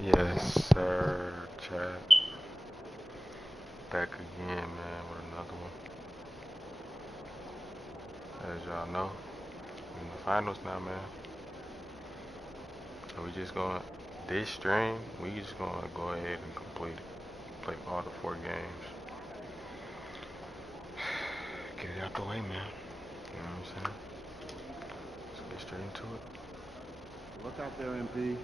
Yes, sir, chat. Back again, man, with another one. As y'all know, we in the finals now, man. So we just going this stream. We just gonna go ahead and complete it. Play all the 4 games. Get it out the way, man. You know what I'm saying? Let's get straight into it. Look out there, MP.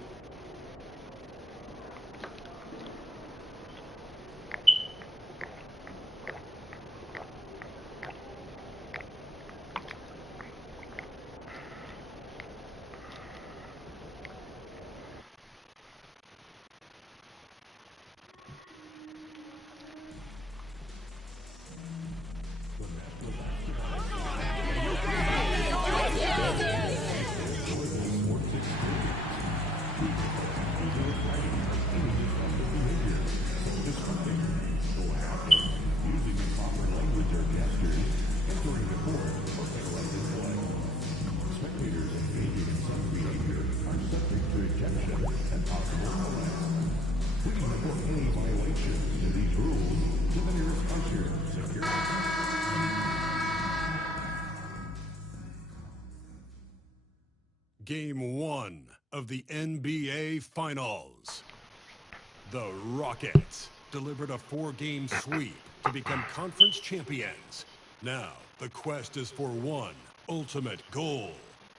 Game 1 of the NBA Finals. The Rockets delivered a 4-game sweep to become conference champions. Now, the quest is for one ultimate goal.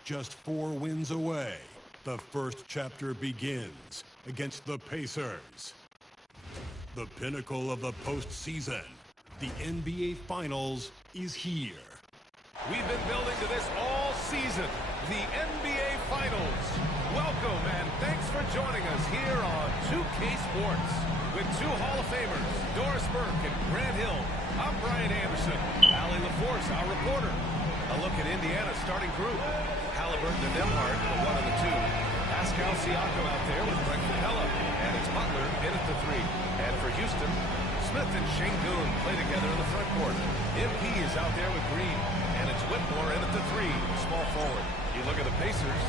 Just 4 wins away. The first chapter begins against the Pacers. The pinnacle of the postseason, the NBA Finals, is here. We've been building to this all season, the NBA Finals. Welcome and thanks for joining us here on 2K Sports. With 2 Hall of Famers, Doris Burke and Grant Hill, I'm Brian Anderson. Allie LaForce, our reporter. A look at Indiana's starting group. Halliburton and Nembhard, the 1 and the 2. Pascal Siakam out there with Greg Capella. And it's Butler in at the 3. And for Houston, Smith and Şengün play together in the front court. MP is out there with Green. And it's Whitmore in at the 3, small forward. You look at the Pacers,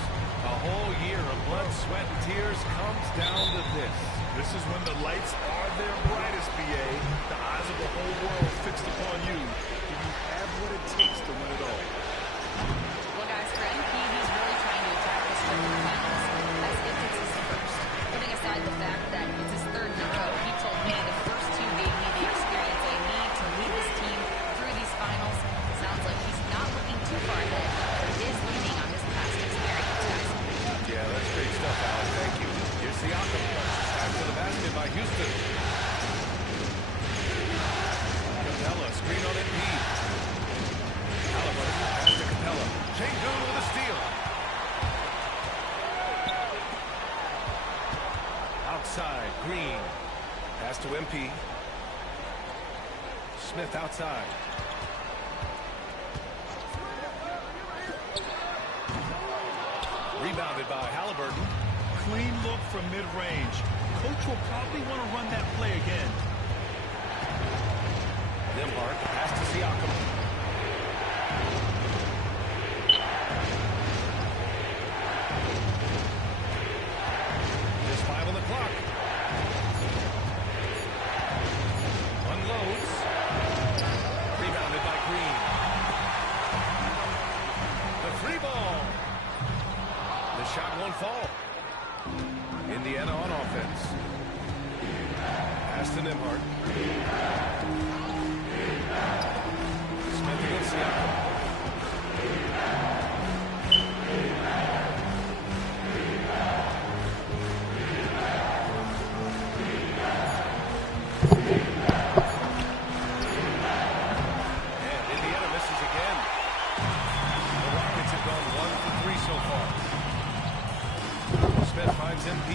a whole year of blood, sweat, and tears comes down to this. This is when the lights are their brightest, BA. The eyes of the whole world fixed upon you. Do you have what it takes to win it all? Well, guys, for MP, he's really trying to attack this trip to the finals as if it's his first. Putting aside the fact that it's his 3rd in a row, he told me the first 2 gave me the experience I need to lead this team through these finals. Sounds like he's not looking too far ahead, but is leaning on his past experience, guys. Yeah, that's great stuff, Alex. Thank you. Here's Siakam. Back to the basket by Houston. Capella, screen on MP. Halliburton, pass to Capella. Şengün with a steal. Outside, Green. Pass to MP. Smith outside. Rebounded by Halliburton. Clean look from mid-range. Coach will probably want to run that play again. Nembhard, pass to Siakam. There's 5 on the clock. Unloads. Rebounded by Green. The 3 ball. The shot won't fall. Indiana on offense. Pass to Nembhard. Smith against Siakam. And Indiana misses again. The Rockets have gone 1 for 3 so far. Smith finds MP.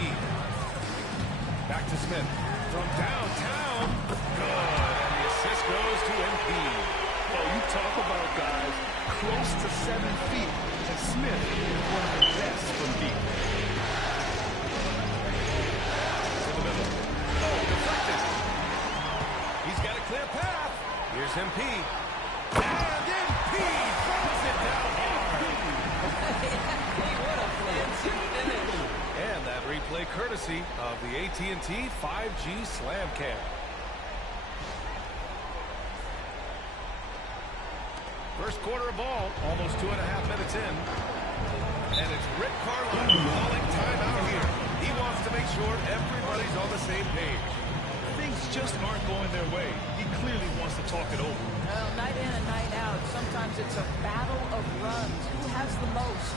Back to Smith. From downtown. Good. And the assist goes to MP. Oh, you talk about guys close to 7 feet. And Smith is one of the best from deep. To the middle. Oh, deflected. He's got a clear path. Here's MP. And MP throws it down hard. And that replay replay courtesy of the AT&T 5G Slam Cam. First quarter of ball, almost 2.5 minutes in. And it's Rick Carlisle calling timeout here. He wants to make sure everybody's on the same page. Things just aren't going their way. He clearly wants to talk it over. Well, night in and night out, sometimes it's a battle of runs. Who has the most?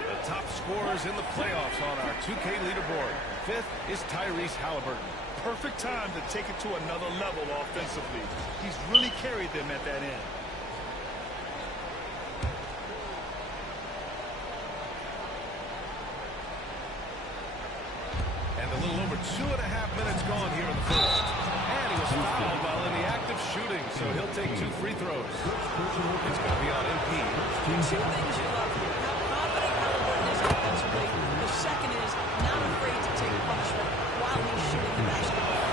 The top scorers in the playoffs on our 2K leaderboard. Fifth is Tyrese Halliburton. Perfect time to take it to another level offensively. He's really carried them at that end. And a little over 2.5 minutes gone here in the first. And he was fouled while in the act of shooting, so he'll take 2 free throws. It's going to be on MP. Two things you love here. How confident Halliburton is offensively. The second is not afraid to take punishment while he's shooting the basketball.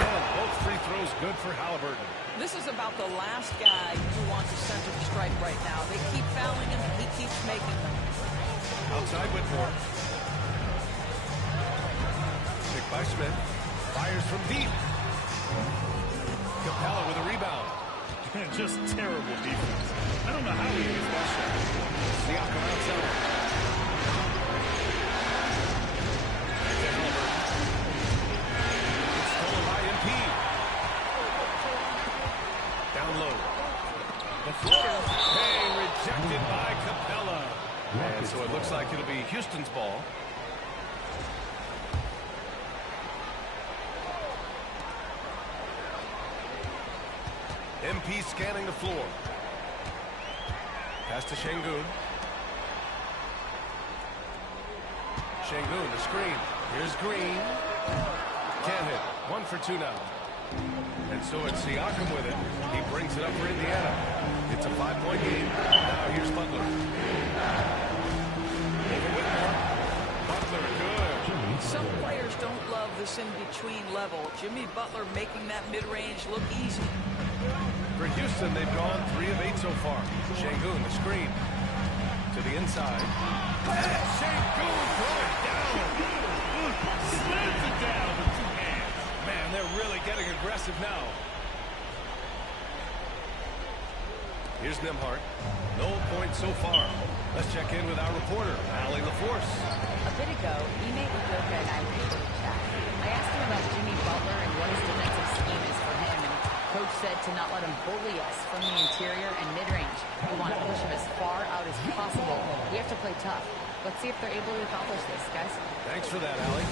And both free throws good for Halliburton. This is about the last guy who wants to center the strike right now. They keep fouling him, and he keeps making them. Outside Whitmore. Picked by Smith. Fires from deep. Capella with a rebound. Just terrible defense. I don't know how he gets that shot. Siakam outside. Back to Halliburton. It's stolen by MP. Down low. The floater. Hey, rejected by Capella. And so it looks like it'll be Houston's ball. MP scanning the floor. Pass to Şengün. Şengün, the screen. Here's Green. Can't hit. 1 for 2 now. And so it's Siakam with it. He brings it up for Indiana. It's a 5-point game. Now here's Butler. Over Whitmore. Butler, good. Some players don't love this in-between level. Jimmy Butler making that mid-range look easy. For Houston, they've gone 3 of 8 so far. Şengün, the screen. To the inside. And Şengün throw it down. Slams it down with 2 hands. Man, they're really getting aggressive now. Here's Nembhard. No points so far. Let's check in with our reporter, Allie LaForce. A bit ago, Ime Udoka and I were able to chat. I asked him about Jimmy Butler and what his defensive scheme is for him, and Coach said to not let him bully us from the interior and mid-range. We want to push him as far out as possible. We have to play tough. Let's see if they're able to accomplish this, guys. Thanks for that, Allie.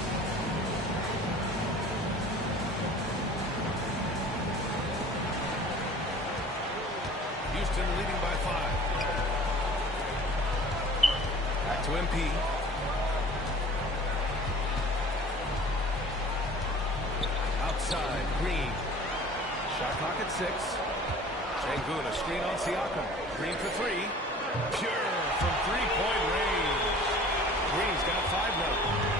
Houston leading by 5. Back to MP. Outside, Green. Shot clock at 6. Şengün, a screen on Siakam. Green for 3. Pure from 3-point range. Green's got 5 now.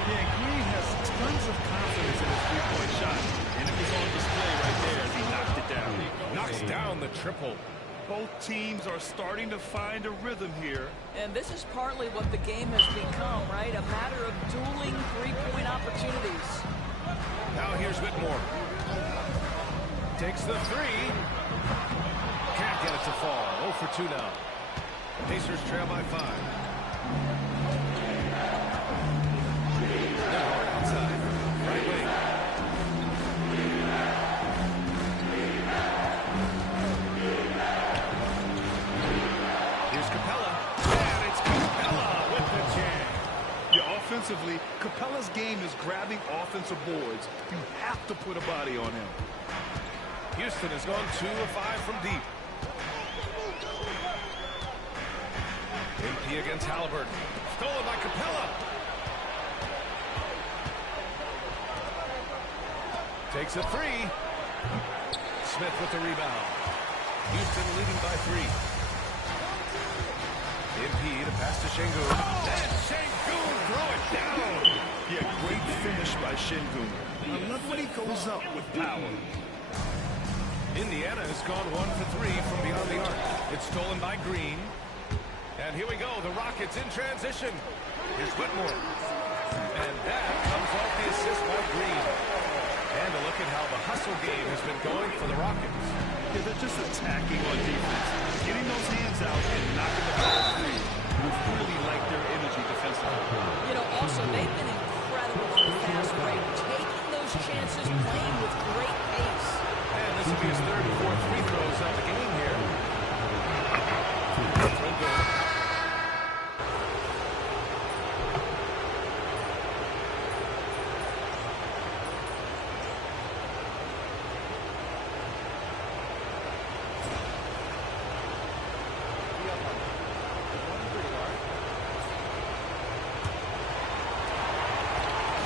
Yeah, Green has tons of confidence in his three-point shot. And it was on display right there as he knocked it down. Knocks down the triple. Both teams are starting to find a rhythm here. And this is partly what the game has become, right? A matter of dueling three-point opportunities. Now here's Whitmore. Takes the 3. Can't get it to fall. 0 for 2 now. Pacers trail by 5. Nembhard outside. Right wing. Here's Capella. And it's Capella with the jam. Yeah, offensively, Capella's game is grabbing offensive boards. You have to put a body on him. Houston has gone 2 of 5 from deep. MP against Halliburton. Stolen by Capella. Takes a 3. Smith with the rebound. Houston leading by 3. MP to pass to Şengün. And Şengün throw it down. Yeah, great finish by Şengün. I love when he goes up with power. Indiana has gone 1 for 3 from It's stolen by Green. And here we go, the Rockets in transition. Here's Whitmore. And that comes off the assist by Green. And a look at how the hustle game has been going for the Rockets. Yeah, they're just attacking on defense. Getting those hands out and knocking the ball free. We've really liked their energy defensively. You know, also, they've been incredible on the fast break, taking those chances, playing with great pace. And this will be his third and fourth free throws of the game here. Throw good.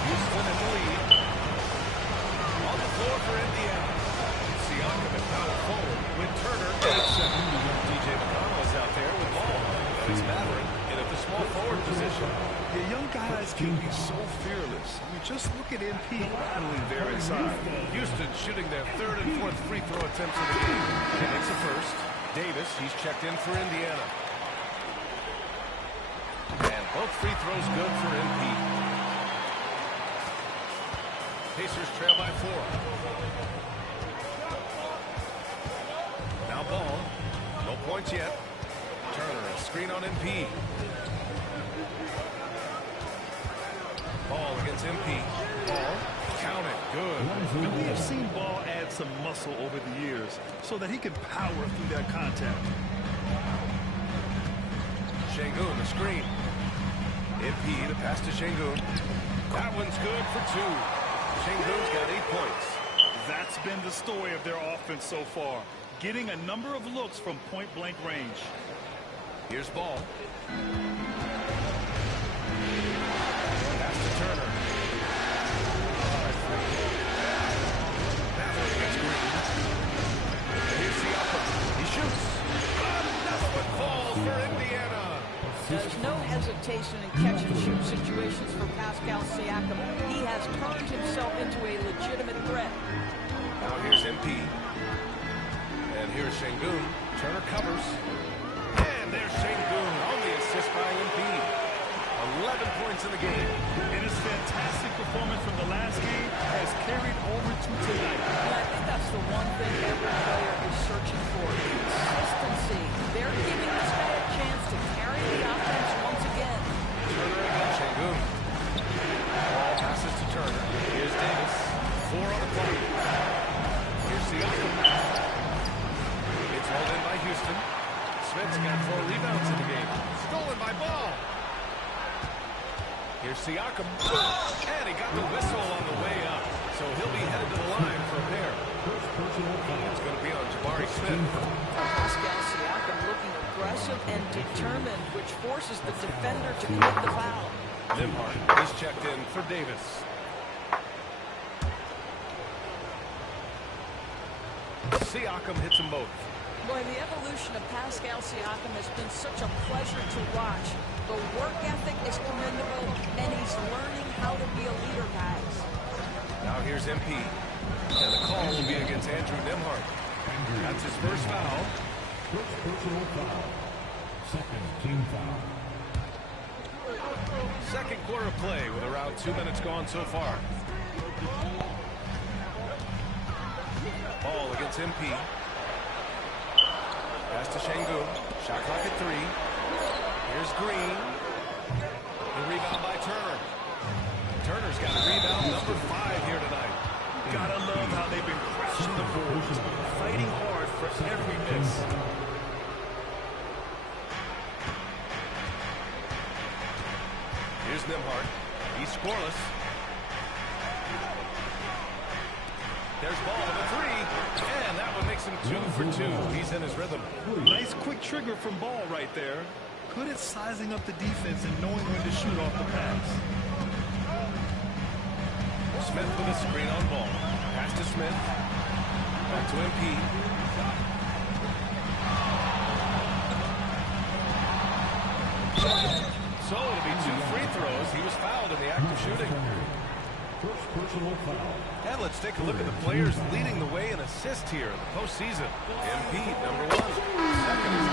Houston in the lead. On the floor for Indiana. Siakam at power forward with Turner at center. DJ McConnell is out there with ball. And it's Maverick in at the small forward position. The young guys can be so fearless. I mean, just look at MP battling there inside. Houston shooting their third and fourth free throw attempts in the game. He makes a first. Davis, he's checked in for Indiana. And both free throws good for MP. Pacers trail by 4. Now Ball. No points yet. Turner, a screen on MP. Ball against MP. Ball. Count it. Good. And we have seen Ball add some muscle over the years so that he can power through that contact. Şengün, the screen. MP, the pass to Şengün. That one's good for 2. Şengün's got 8 points. That's been the story of their offense so far. Getting a number of looks from point-blank range. Here's Ball. Pass to Turner. Maverick against Green. And here's Siakam. He shoots. Another one falls for Indiana. There's no hesitation in catch-and-shoot situations for Pascal Siakam. He has turned himself into a legitimate threat. Now here's MP. And here's Şengün. Turner covers. And there's Şengün on the assist by MP. 11 points in the game. And his fantastic performance from the last game has carried over to tonight. And I think that's the one thing every player is searching for. Consistency. They're giving this guy a chance to carry the offense once again. Turner against Şengün. Ball passes to Turner. Here's Davis. 4 on the clock. Here's Siakam. It's hauled in by Houston. Smith's got 4 rebounds in the game. Stolen by Ball. Here's Siakam. And he got the whistle on the way up. So he'll be headed to the line for a pair. It's going to be on Jabari Smith. Pascal Siakam looking aggressive and determined, which forces the defender to commit the foul. Nimhart, he's checked in for Davis. Siakam hits them both. Boy, the evolution of Pascal Siakam has been such a pleasure to watch. The work ethic is commendable, and he's learning how to be a leader, guys. Now here's MP. And the call will be against Andrew Nimhart. That's his first foul. First personal foul. Second team foul. Second quarter play with around 2 minutes gone so far. Ball against MP. Pass to Şengün. Shot clock at 3. Here's Green. The rebound by Turner. Turner's got a rebound number 5 here tonight. Gotta love how they've been crashing the boards, fighting hard for every miss. Here's Nimhart. He's scoreless. There's Ball with a 3. And that one makes him 2 for 2. He's in his rhythm. Nice quick trigger from Ball right there. Good at sizing up the defense and knowing when to shoot off the pass. Smith with a screen on Ball. Pass to Smith. Back to MP. So it'll be 2 free throws. He was fouled in the act of shooting. First personal foul. And let's take a look at the players leading the way in assists here in the postseason. MP, number 1. Second is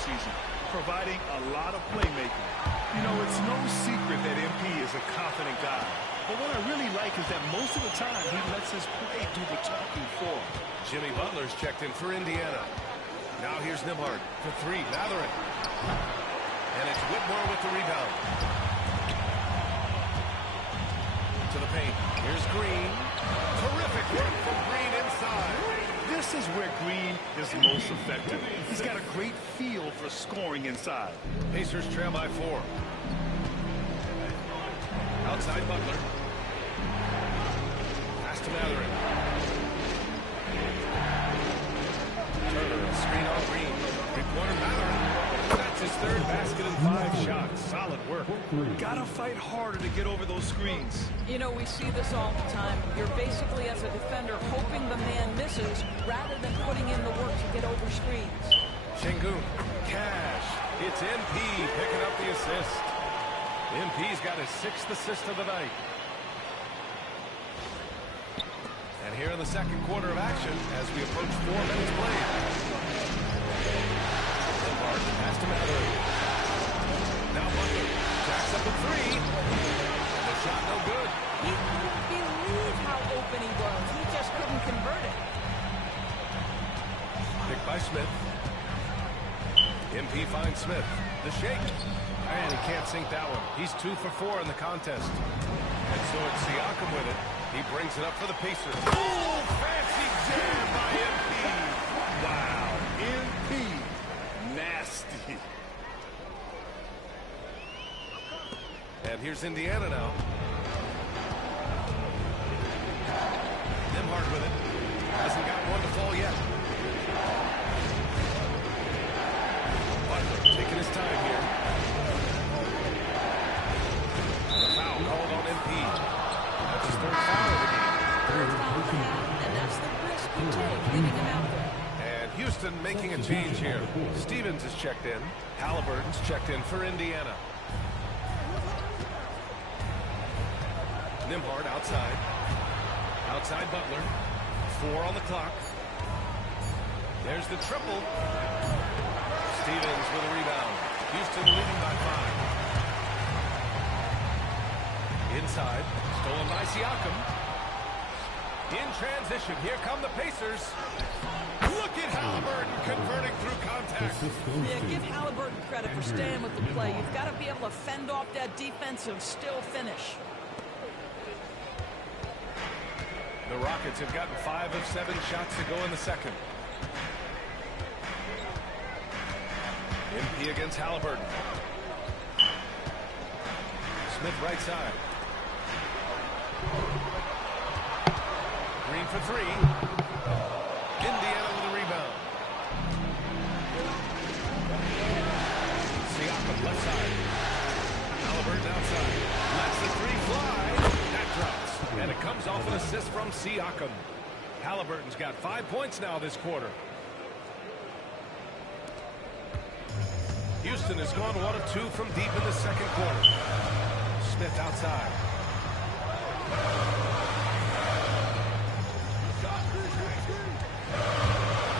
postseason, providing a lot of playmaking. You know, it's no secret that MP is a confident guy. But what I really like is that most of the time he lets his play do the talking for him. Jimmy Butler's checked in for Indiana. Now here's Nembhard for three. Matherin. And it's Whitmore with the rebound. To the paint. Here's Green. Terrific work from Green inside. This is where Green is most effective. He's got a great feel for scoring inside. Pacers trail by 4. Outside Butler. Pass to Matherin. Turner, a screen on Green. Three-pointer Matherin. That's his third basket in 5 shots. Solid work. Gotta fight harder to get over those screens. You know, we see this all the time. You're basically, as a defender, hoping the man misses rather than putting in the work to get over screens. Şengün. Cash. It's MP picking up the assist. MP's got his 6th assist of the night. And here in the second quarter of action, as we approach 4 minutes played. Nembhard, pass to Matherin. Now Butler jacks up a 3. And the shot no good. He couldn't believe how open he was. He just couldn't convert it. Picked by Smith. MP finds Smith. The shake. And he can't sink that one. He's 2 for 4 in the contest. And so it's Siakam with it. He brings it up for the Pacers. Oh, fancy jam by MP. Wow, MP. Nasty. And here's Indiana now. Nembhard with it. Hasn't got one to fall yet. Butler taking his time here. A foul called on MP. That's his 3rd foul of the game. Third foul to have, and that's the risk you take, leaving him out there. And Houston making a change here. Stevens is checked in. Halliburton's checked in for Indiana. Nembhard outside. Outside Butler. 4 on the clock. There's the triple. Stevens with a rebound. Houston leading by 5. Inside. Stolen by Siakam. In transition. Here come the Pacers. Look at Halliburton converting through contact. Yeah, give Halliburton credit for staying with the play. You've got to be able to fend off that defense and still finish. The Rockets have gotten 5 of 7 shots to go in the second. MP against Halliburton. Smith right side. Green for 3. Indiana with a rebound. Siakam left side. Halliburton outside. Lets the 3 fly. That drops. And it comes off an assist from Siakam. Halliburton's got 5 points now this quarter. Houston has gone 1 of 2 from deep in the second quarter. Smith outside.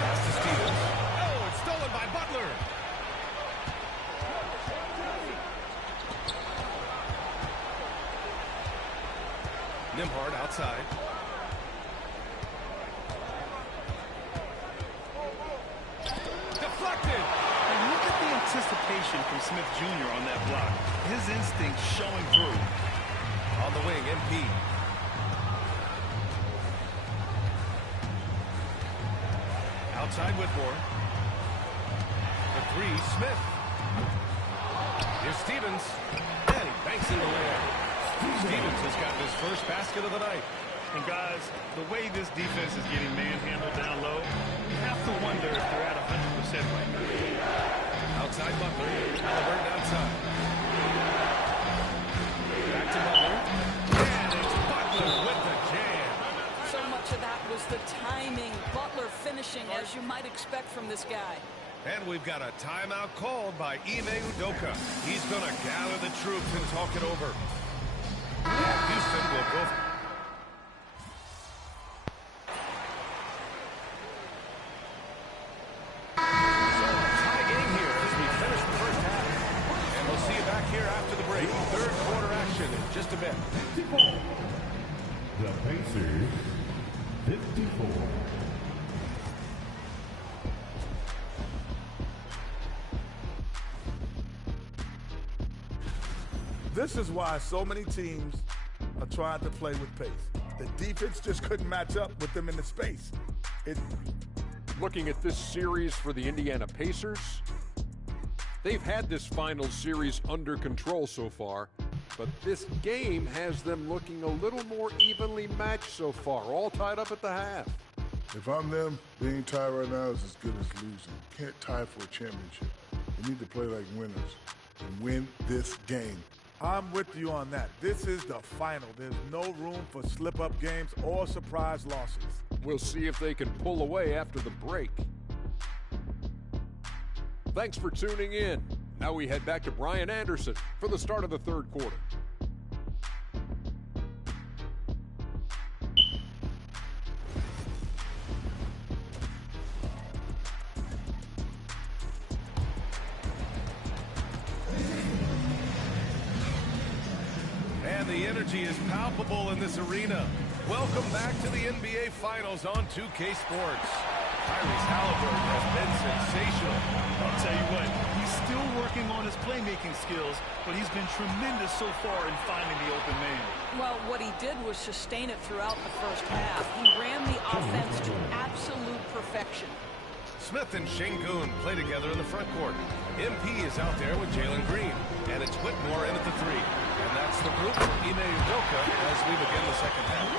Pass to Stevens. Oh, it's stolen by Butler. Nembhard outside. Deflected. And look at the anticipation from Smith Jr. on that block. His instinct showing through. On the wing, MP. Outside Whitmore. The 3, Smith. Here's Stevens. And he banks in the layup. Stevens has gotten his first basket of the night. And guys, the way this defense is getting manhandled down low, you have to wonder if they're at 100% right now. Outside Butler. Halliburton outside. Back to Butler. And it's Butler with the jam. So much of that was the timing. Butler finishing, as you might expect from this guy. And we've got a timeout called by Ime Udoka. He's going to gather the troops and talk it over. And Houston will go. So a tie game here as just a bit. The Pacers, 54. This is why so many teams are trying to play with pace. The defense just couldn't match up with them in the space. Looking at this series for the Indiana Pacers, they've had this final series under control so far, but this game has them looking a little more evenly matched so far, all tied up at the half. If I'm them, being tied right now is as good as losing. You can't tie for a championship. You need to play like winners and win this game. I'm with you on that. This is the final. There's no room for slip-up games or surprise losses. We'll see if they can pull away after the break. Thanks for tuning in. Now we head back to Brian Anderson for the start of the third quarter. And the energy is palpable in this arena. Welcome back to the NBA Finals on 2K Sports. Tyrese Halliburton has been sensational. I'll tell you what, he's still working on his playmaking skills, but he's been tremendous so far in finding the open man. Well, what he did was sustain it throughout the first half. He ran the offense to absolute perfection. Smith and Şengün play together in the front court. MP is out there with Jalen Green, and it's Whitmore in at the three. And that's the group for Ime Udoka as we begin the second half.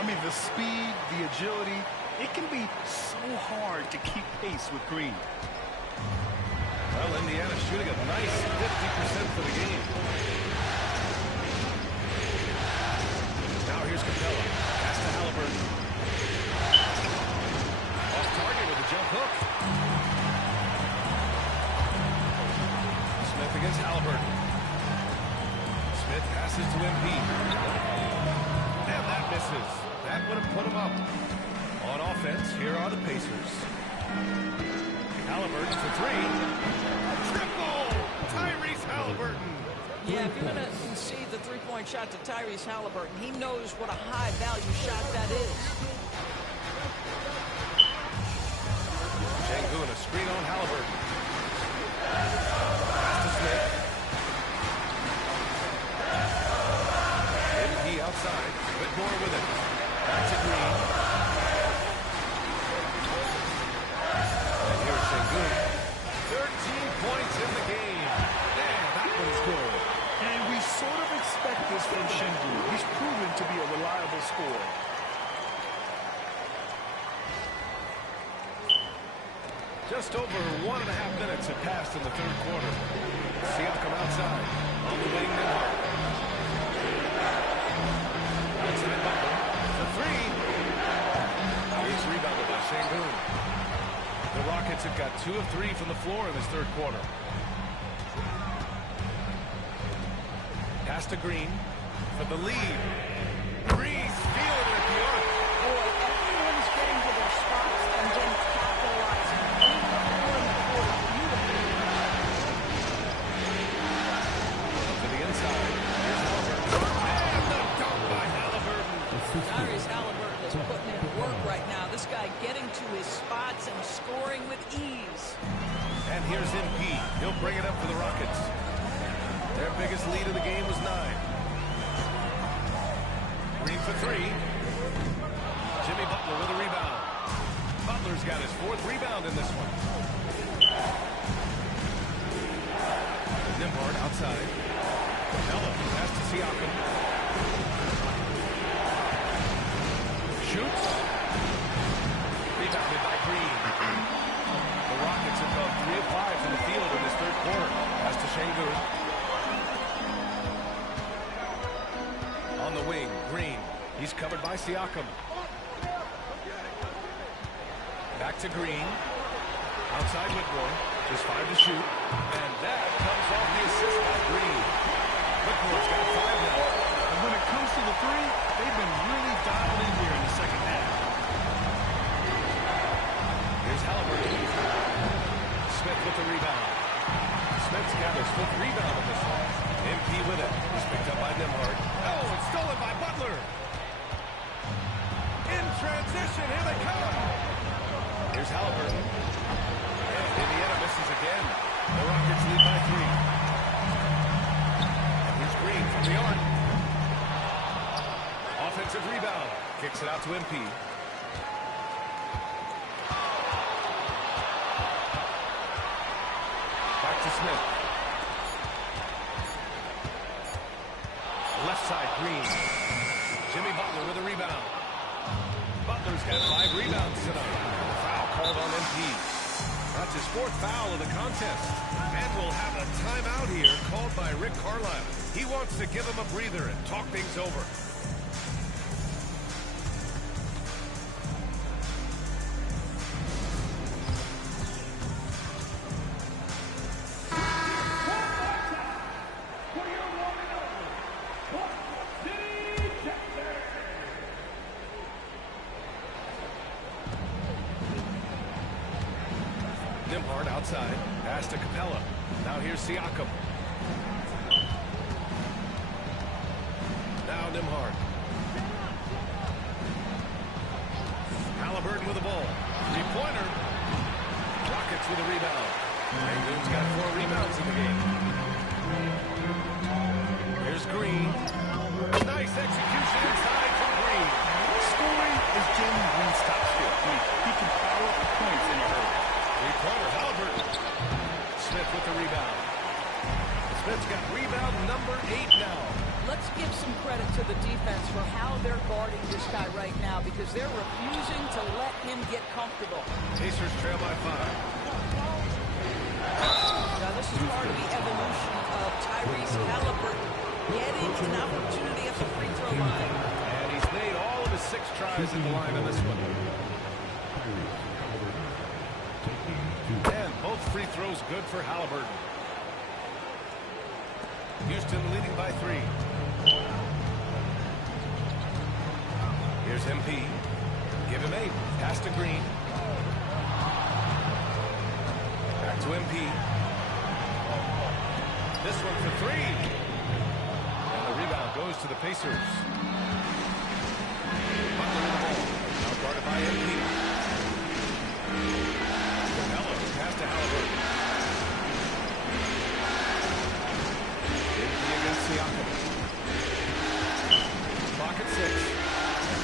I mean, the speed, the agility, it can be so hard to keep pace with Green. Well, Indiana shooting a nice 50% for the game. Now here's Capella. Pass to Halliburton. Off target with a jump hook. Smith against Halliburton. Smith passes to MP. And that misses. That would have put him up. On offense, here are the Pacers. Halliburton for three. Triple! Tyrese Halliburton. Yeah, if you're going to concede the three-point shot to Tyrese Halliburton, he knows what a high-value shot that is. Şengün, a screen on Halliburton. Pass to Smith. MP outside. Whitmore with it. Back to Green. And here's Şengün. 13 points in the game. Man, that one's good. And we sort of expect this from Şengün. He's proven to be a reliable scorer. Just over 1.5 minutes have passed in the third quarter. Siakam outside. On the wing, Nembhard. Outside Butler. The three. He's rebounded by Şengün. The Rockets have got 2 of 3 from the floor in this third quarter. Pass to Green for the lead. Green's feeling it at the arc. Boy, everyone's getting to their spots and then capitalizing. To the inside. Here's Halliburton. And the dunk by Halliburton. Tyrese Halliburton is putting in work right now. This guy getting to his spots and scoring with ease. And here's MP. He'll bring it up for the Rockets. Their biggest lead of the game was 9. Green for three. Jimmy Butler with a rebound. Butler's got his 4th rebound in this one. Nembhard outside. Capella pass to Siakam. Shoots. Rebounded by Green. The Rockets have gone 3 of 5 from the field in this third quarter. Pass to Şengün. On the wing, Green. He's covered by Siakam. Back to Green. Outside Whitmore. Just 5 to shoot. And that comes off the assist by Green. Whitmore's got 5 now. And when it comes to the three, they've been really dialed in here in the second half. Here's Halliburton. Smith with the rebound. Smith's got his 5th rebound in this one. MP with it. He's picked up by Nimhard. Oh, it's stolen by Butler. In transition, here they come. Here's Halliburton. And Indiana misses again. The Rockets lead by 3. And here's Green from the arc. Offensive rebound. Kicks it out to MP. Back to Smith. Left side, Green. Jimmy Butler with a rebound. Butler's got 5 rebounds tonight. Foul called on MP. That's his 4th foul of the contest. And we'll have a timeout here called by Rick Carlisle. He wants to give him a breather and talk things over. Nimhard outside. Pass to Capella. Now here's Siakam. Now Nimhard. Halliburton with the ball. 3-pointer. Rockets with a rebound. Rangoon's got 4 rebounds in the game. Here's Green. Nice execution inside from Green. Scoring is Jalen Green's top skill. He can power up points in a hurry. 3-pointer, Halliburton. Smith with the rebound. Smith's got rebound number 8 now. Let's give some credit to the defense for how they're guarding this guy right now because they're refusing to let him get comfortable. Pacers trail by 5. Now this is part of the evolution of Tyrese Halliburton getting an opportunity at the free throw line. And he's made all of his 6 tries at the line on this one. And both free throws good for Halliburton. Houston leading by 3. Here's MP. Give him 8. Pass to Green. Back to MP. This one for 3. And the rebound goes to the Pacers. Butler with the ball. Now guarded by MP. Capella, pass to Halliburton. MP against Siakam. Clock at 6.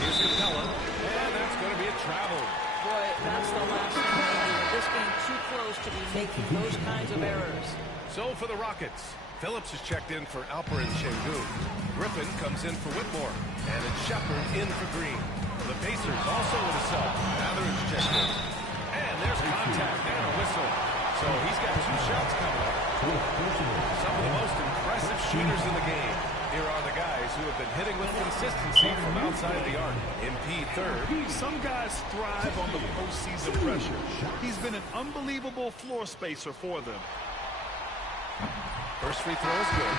Here's Capella. And that's going to be a travel. Boy, that's the last thing they need. This game too close to be making those kinds of errors. So for the Rockets, Phillips is checked in for Alperen Sengun. Griffin comes in for Whitmore. And it's Shepard in for Green. The Pacers also with a sub. Mathurin's checked in. And there's contact and a whistle. So he's got 2 shots coming up. Some of the most impressive shooters in the game. Here are the guys who have been hitting with consistency from outside the arc. MP 3rd. Some guys thrive on the postseason pressure. He's been an unbelievable floor spacer for them. First free throw is good.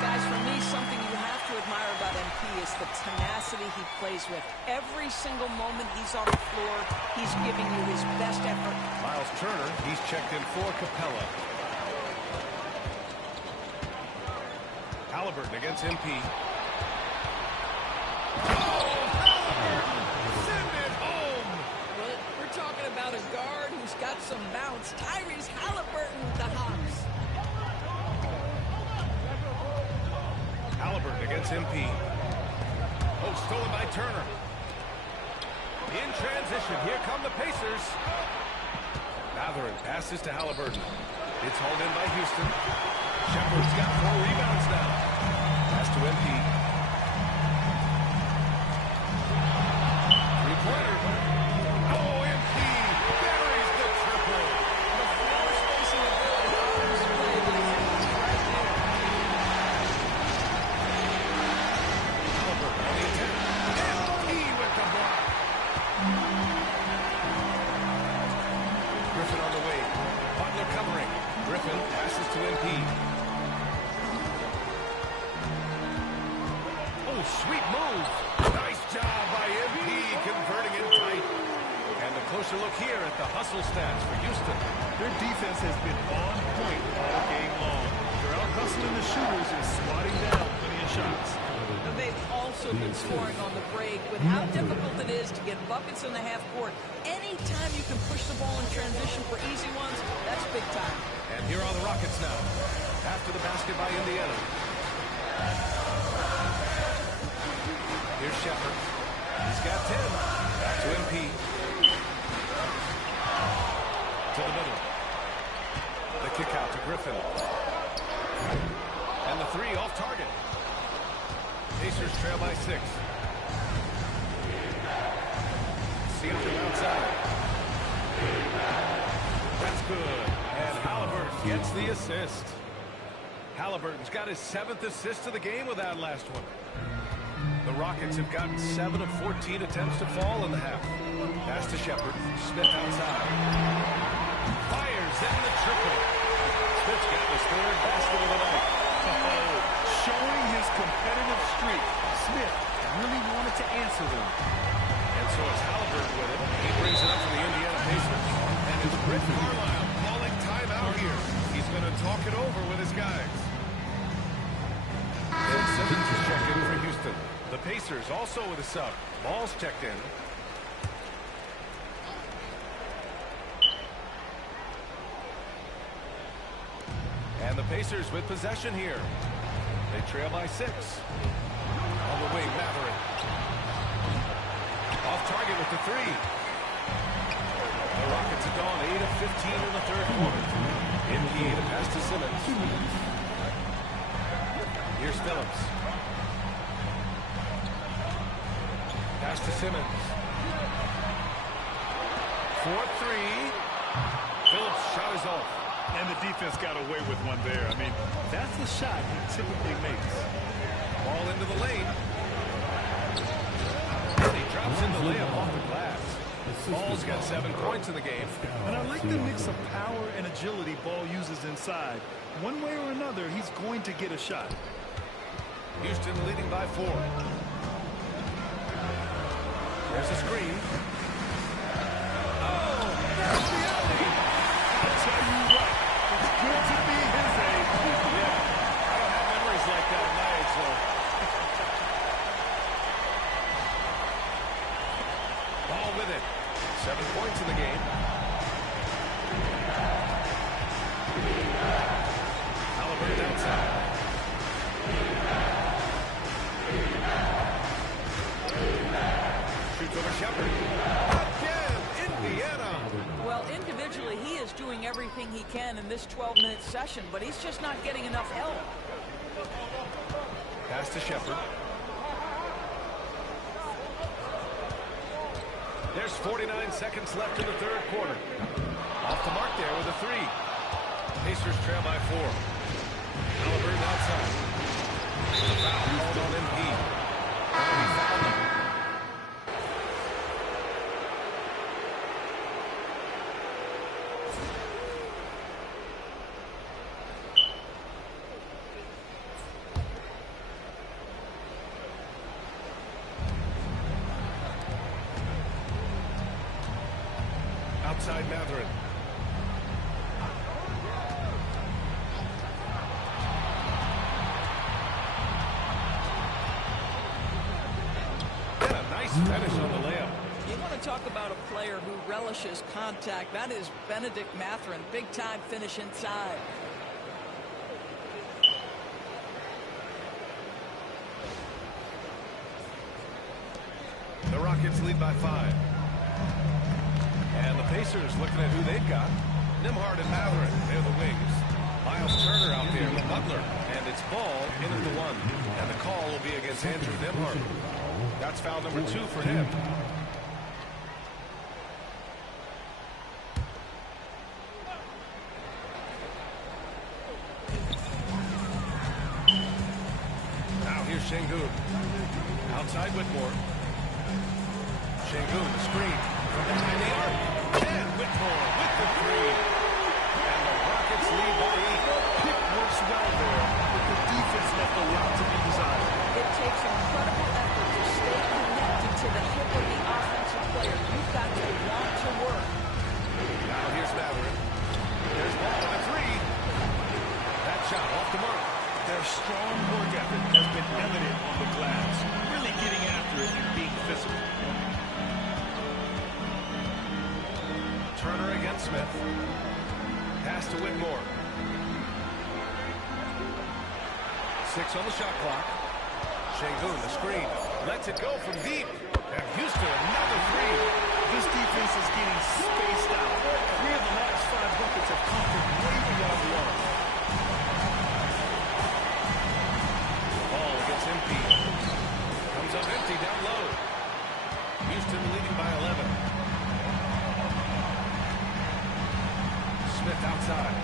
Guys, for me, something you have to admire about MP is the tenacity he plays with. Every single moment he's on the floor, he's giving you his best effort. Miles Turner, he's checked in for Capella. Halliburton against MP. Send it home! Well, we're talking about a guard who's got some bounce. Tyrese Halliburton with the hops. Halliburton against MP. Oh, stolen by Turner. In transition, here come the Pacers. Mathurin passes to Halliburton. It's hauled in by Houston. Shepard's got 4 rebounds now. Pass to MP. 3-pointer. Oh, MP buries the triple. The floor spacing ability on display by him is right there. Halliburton on the attack. MP with the block. Griffin on the way. Butler covering. Griffin passes to MP. Oh, sweet move. Nice job by MP converting it tight. And a closer look here at the hustle stats for Houston. Their defense has been on point all game long. They're out hustling the shooters and swatting down plenty of shots. And they've also been scoring on the break. With how difficult it is to get buckets in the half court, anytime you can push the ball in transition for easy ones, that's big time. And here are the Rockets now, after the basket by Indiana. Here's Shepard. He's got 10. Back to MP. To the middle. The kick out to Griffin. And the three off target. Pacers trail by 6. Siakam outside. That's good. And Halliburton gets the assist. Halliburton's got his 7th assist of the game with that last one. The Rockets have gotten 7 of 14 attempts to fall in the half. Pass to Shepard. Smith outside. Fires in the triple. Smith's got his 3rd basket of the night. Showing his competitive streak. Smith really wanted to answer them. And so it's Halliburton with it. He brings it up for the Indiana Pacers. And it's Rick Carlisle calling timeout here. He's going to talk it over with his guys. And Simmons is checked in for Houston. The Pacers also with a sub. Ball's checked in. And the Pacers with possession here. They trail by 6. On the wing, Matherin. Off target with the 3. The Rockets have gone 8 of 15 in the 3rd quarter. MP to pass to Simmons. Here's Phillips. Pass to Simmons. 4-3. Phillips shot is off. And the defense got away with one there. I mean, that's the shot he typically makes. Ball into the lane. And he drops in the layup off the glass. Ball's got 7 points in the game. And I like the mix of power and agility Ball uses inside. One way or another, he's going to get a shot. Houston leading by 4. There's a screen. Oh, there's the alley. I'll tell you what, it's good to be his age. Yeah, I don't have memories like that at my age, though. Ball with it. 7 points in the game. Halliburton outside. Shoots over Shepard. Again, Indiana. Well, individually, he is doing everything he can in this 12-minute session, but he's just not getting enough help. Pass to Shepard. There's 49 seconds left in the 3rd quarter. Off the mark there with a 3. Pacers trail by 4. Halliburton outside. The foul called on MP. He fouled him. Outside Matherin. And a nice finish on the layup. You want to talk about a player who relishes contact. That is Benedict Matherin. Big-time finish inside. The Rockets lead by 5. And the Pacers looking at who they've got. Nembhard and Matherin, they're the wings. Miles Turner out there with Butler. And it's ball in at the 1. And the call will be against Andrew Nembhard. That's foul number 2 for him. Now here's Şengün. Outside Whitmore. Şengün, the screen from behind the arc. And Whitmore with the 3. And the Rockets lead by 8. Pick works well there, but the defense left a lot to be desired. It takes incredible effort to stay connected to the hip of the offensive player. You've got to want to work. Now here's Matherin. There's ball and a 3. That shot off the mark. strong work ethic has been evident on the glass. Really getting after it and being physical. Turner against Smith. Pass to Whitmore. 6 on the shot clock. Şengün, the screen. Lets it go from deep. And Houston, another 3. This defense is getting spaced out. 3 of the last 5 buckets have come from way beyond the arc. Ball against MP. Comes up empty down low. Houston leading by 11. Smith outside.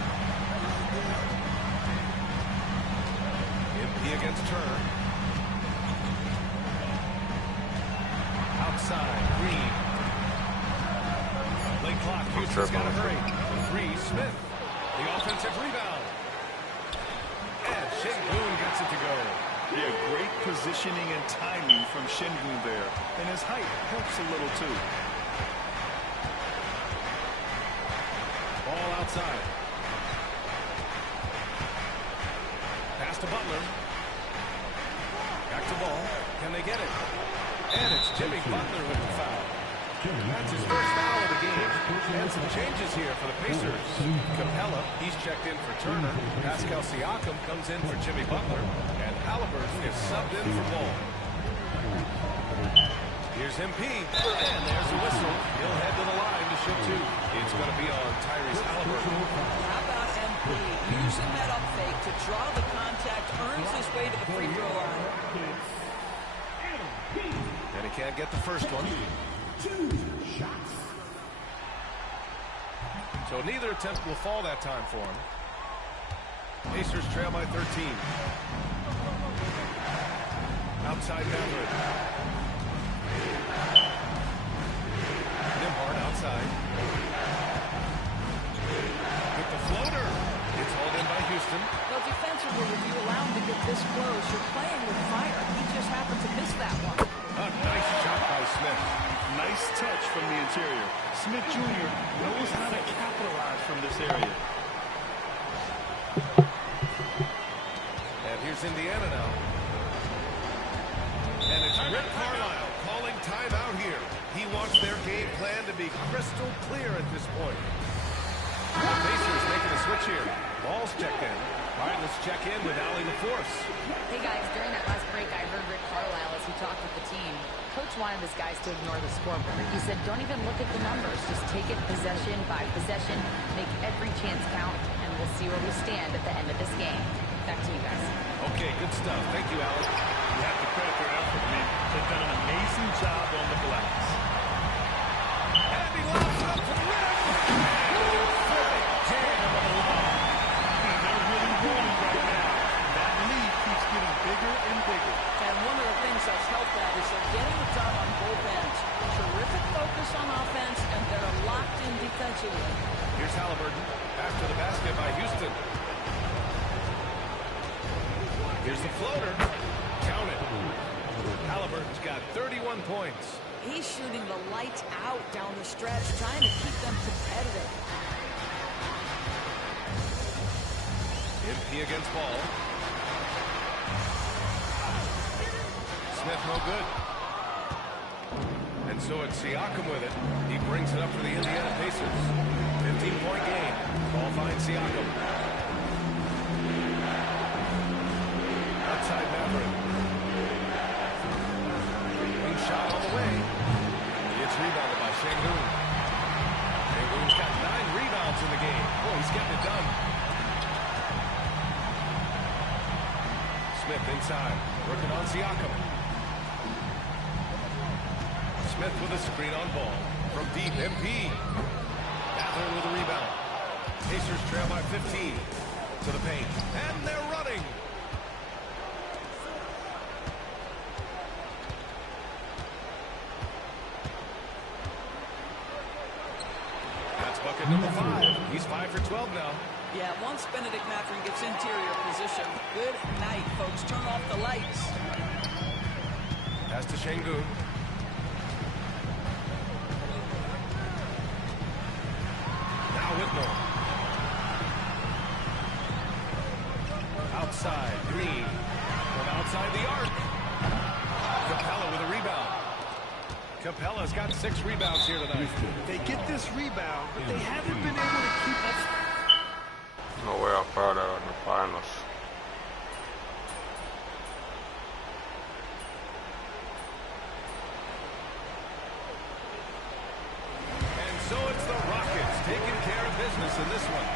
MP against Turner. Outside, Green. Late clock, Houston's got to hurry. 3, Smith. The offensive rebound. And Şengün gets it to go. Yeah, great positioning and timing from Şengün there. And his height helps a little too. Ball outside. Pass to Butler. Back to Ball. Can they get it? And it's Jimmy Butler with the foul. That's his first foul of the game. And some changes here for the Pacers. Capella, he's checked in for Turner. Pascal Siakam comes in for Jimmy Butler. And Halliburton is subbed in for Ball. Here's MP. And there's a whistle. He'll head to the line to shoot 2. It's going to be on Tyrese Halliburton. How about MP using that up fake to draw the contact, earns his way to the free throw line. And he can't get the first one. So neither attempt will fall that time for him. Pacers trail by 13. Outside Maverick. Nembhard outside. With the floater. It's hauled in by Houston. Well, defensively, if you allow him to get this close, you're playing with fire. He just happened to miss that one. A nice shot by Smith. Nice touch from the interior. Smith Jr. knows how to capitalize from this area. And here's Indiana now. And it's Rick Carlisle calling timeout here. He wants their game plan to be crystal clear at this point. The Pacers making a switch here. Ball's checked in. All right, let's check in with Allie LaForce. Hey guys, during that last break, I heard Rick Carlisle as he talked with the team. Coach wanted his guys to ignore the scoreboard. He said, don't even look at the numbers. Just take it possession by possession, make every chance count, and we'll see where we stand at the end of this game. Back to you guys. Okay, good stuff. Thank you, Allie. You have to credit their effort. I mean, they've done an amazing job on the glass. And he lobs it up to the rim. Jam on the line. And they're really rolling right now. That lead keeps getting bigger and bigger. And one of the things that's helped that is they're getting it done on both ends. Terrific focus on offense, and they're locked in defensively. Here's Halliburton. After the basket by Houston. Here's the floater. Count it. Halliburton's got 31 points. He's shooting the lights out down the stretch, trying to keep them competitive. MP against Ball. Smith no good. And so it's Siakam with it. He brings it up for the Indiana Pacers. 15-point game. Ball finds Siakam. Outside Maverick. One shot on the way. It's rebounded by Şengün. Şengün's got 9 rebounds in the game. Oh, he's getting it done. Smith inside. Working on Siakam. Smith with a screen on Ball. From deep, MP. Mather with a rebound. Pacers trail by 15. To the paint. And they're running. That's bucket number 5. He's 5 for 12 now. Yeah, once Benedict Mathurin gets interior position, good night, folks. Turn off the lights. Pass to Şengün. Now Whitmore. Outside, Green. inside the arc. Capella with a rebound. Capella's got 6 rebounds here tonight. They get this rebound, but they haven't been able to keep up. No way I found out in the finals. And so it's the Rockets taking care of business in this one.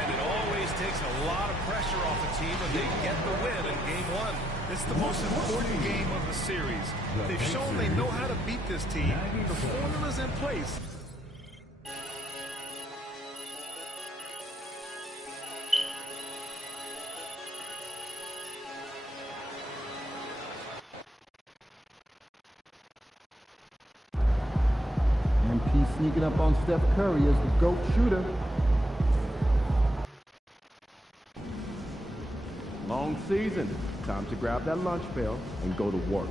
And it always takes a lot of pressure off a team when they get the win in Game 1. It's the most important game of the series. They've shown they know how to beat this team. The formula's in place. MP sneaking up on Steph Curry as the GOAT shooter. Long season. Time to grab that lunch bell and go to work.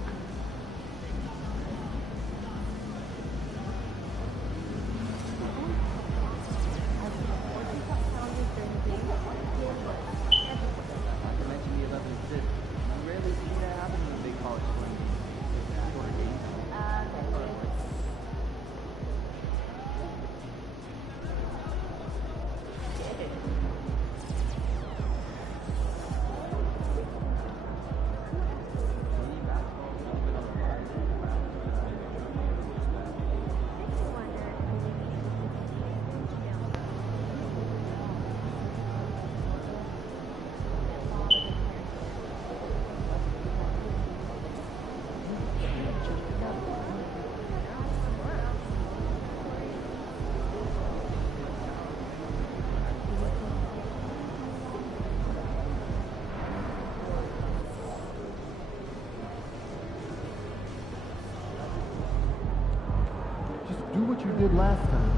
Do what you did last time.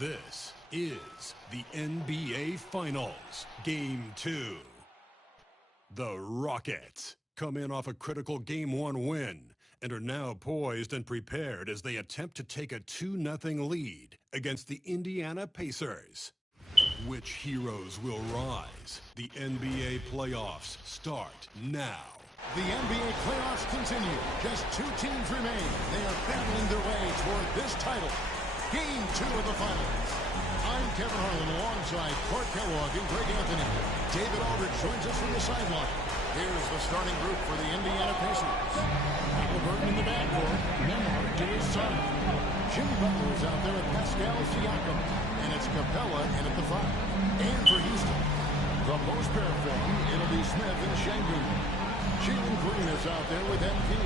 This is the NBA Finals, Game 2. The Rockets come in off a critical Game 1 win and are now poised and prepared as they attempt to take a 2-0 lead against the Indiana Pacers. Which heroes will rise? The NBA playoffs start now. The NBA playoffs continue. Just 2 teams remain. They are battling their way toward this title. Game 2 of the finals. I'm Kevin Harlan alongside Clark Kellogg and Greg Anthony. David Aldridge joins us from the sideline. Here's the starting group for the Indiana Pacers. Halliburton in the backcourt. Neymar to his son. Jimmy Butler is out there with Pascal Siakam. And it's Capella in at the 5. And for Houston, the post pair form, it'll be Smith and Şengün. Jalen Green is out there with MP.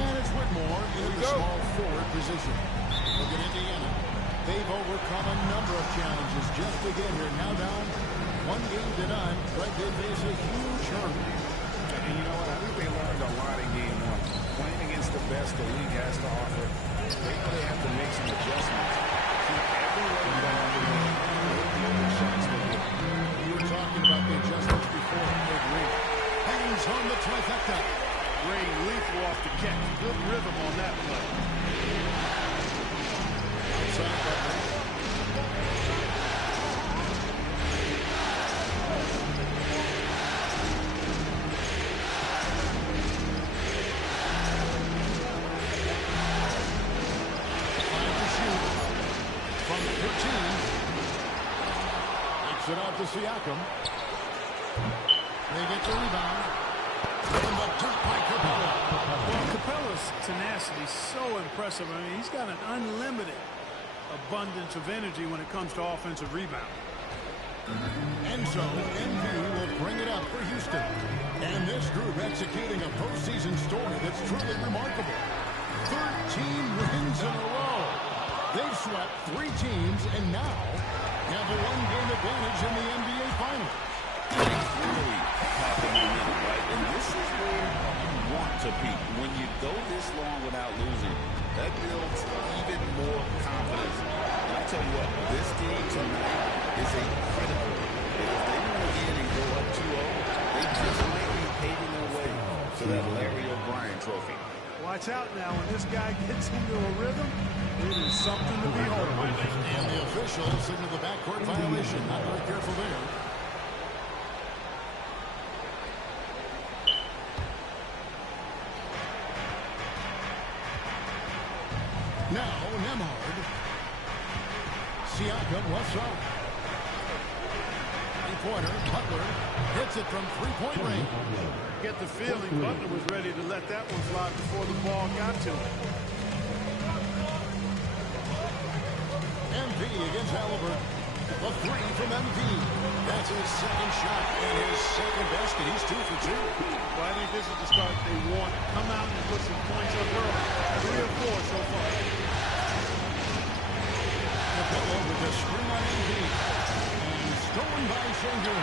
And it's Whitmore in the small forward position. Look at Indiana. They've overcome a number of challenges just to get here. Now down 1 game to none, but they face a huge hurdle. And you know what? I think they learned a lot in Game 1. Playing against the best the league has to offer, they know they have to make some adjustments. Keep everyone down the game. You were talking about the adjustments before. I agree. Hangs on the trifecta. Great lethal off the catch. Good rhythm on that play. It out to Siakam. They get the rebound. And the dunk by Capella. Well, Capella's tenacity is so impressive. I mean, he's got an unlimited abundance of energy when it comes to offensive rebound. And so, NB will bring it up for Houston. And this group executing a postseason story that's truly remarkable. 13 wins in a row. They've swept 3 teams and now have a 1-game advantage in the NBA Finals. Really popping momentum, right? And this is where you want to peak. When you go this long without losing, that builds even more confidence. And I tell you what, this game tonight is a critical. If they want to get and go up 2-0, they just might be paving their way to that Larry O'Brien trophy. Watch out now. When this guy gets into a rhythm, it is something to behold. And the officials signal the backcourt violation. Not very careful there. Now, Nemhard. Siakam left side. Three-pointer. Butler hits it from three-point range. Get the feeling Butler was ready to let that one fly before the ball got to him. MP against Halliburton. A 3 from MP. That's his second shot and his second basket. He's 2 for 2. Well, I think this is the start they want. Come out and put some points up early. 3 or 4 so far. Capella with the screen on MP. And stolen by Şengün.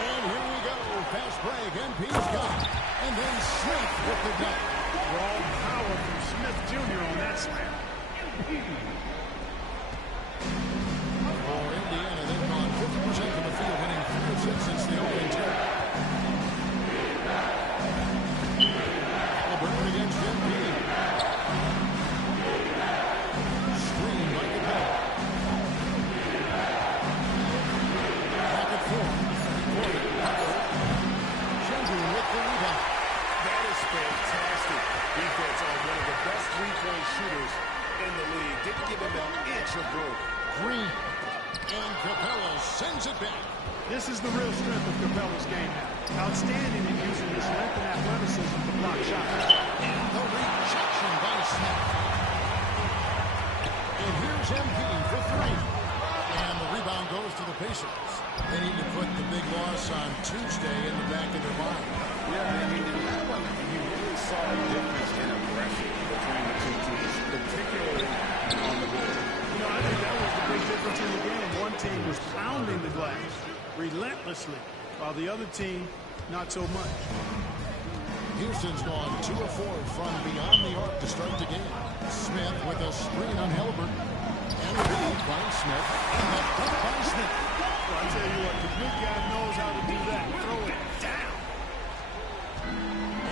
And here we go. Fast break. MP's got it. And then Smith with the dunk. Raw power from Smith Jr. on that slam. For Indiana, they've gone 50% from the field, hitting 3 of 6 since the opening tip. Halliburton against MP. Screen by Capella. Back at 4. Şengün with the rebound. That is fantastic defense on one of the best three-point shooters in the league. Didn't give him an inch of room. Green. And Capella sends it back. This is the real strength of Capella's game now. Outstanding in using his length and athleticism to block shots. And the rejection by Smith. And here's MP for 3. And the rebound goes to the Pacers. They need to put the big loss on Tuesday in the back of their mind. Yeah, I mean, in that one, you really saw a difference in aggression between the two teams, particularly on the board. You know, I think that was the big difference in the game. One team was pounding the glass relentlessly, while the other team, not so much. Houston's gone 2 of 4 from beyond the arc to start the game. Smith with a screen on Halliburton. And a lead by Smith. And a dunk by Smith. Well, I tell you what, the good guy knows how to do that. Throw it down.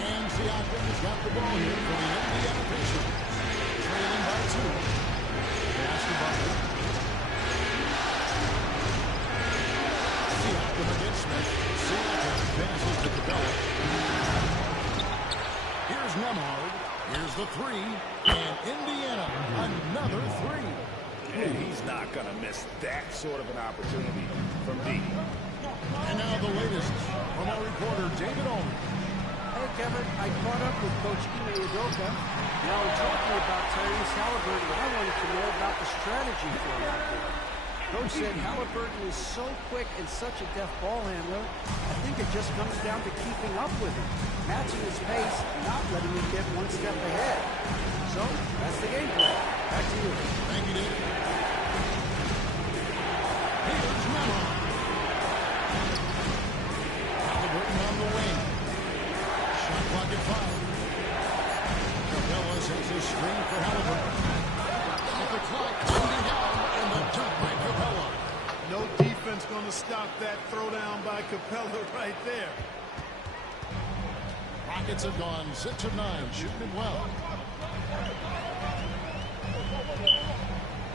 And Siakam has got the ball here for the Indiana Pacers. Trailing by 2. Pass to Butler. Siakam against Smith. Siakam passes to Capella. Here's Nemhard. Here's the 3. And Indiana, another 3. Yeah, he's not going to miss that sort of an opportunity from deep. And now the latest from our reporter, David Olman. Hey, Kevin, I caught up with Coach Ime Udoka. Now, he told me about Tyrese Halliburton, but I wanted to know about the strategy for him out there. Coach said Halliburton is so quick and such a deft ball handler, I think it just comes down to keeping up with him, matching his pace, not letting him get one step ahead. So, that's the game plan. Back to you. Thank you, David. Here's Nemhard. Halliburton on the wing. Shot clock at 5. Capella sends his screen for Halliburton. Off the clock, winding down, and the dunk by Capella. No defense going to stop that throwdown by Capella right there. Rockets have gone 6 of 9, shooting it well.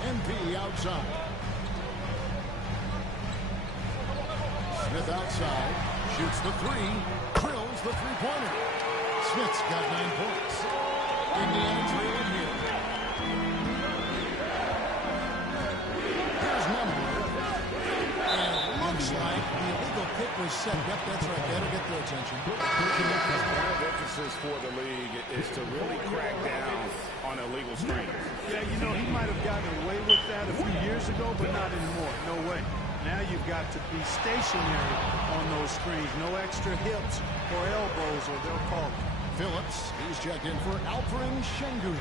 MP MP outside. Smith outside. Shoots the three. Drills the three-pointer. Smith's got 9 points. Indiana trailing here. Here's number. And it looks like the illegal kick was set. Yep, that's right. That'll get their attention. One of the emphasis for the league is to really crack down on illegal screens. Yeah, you know, he might have gotten away with that a few years ago, but not anymore. No way. Now you've got to be stationary on those screens. No extra hips or elbows, or they'll call it. Phillips, he's checked in for Alperen Şengün.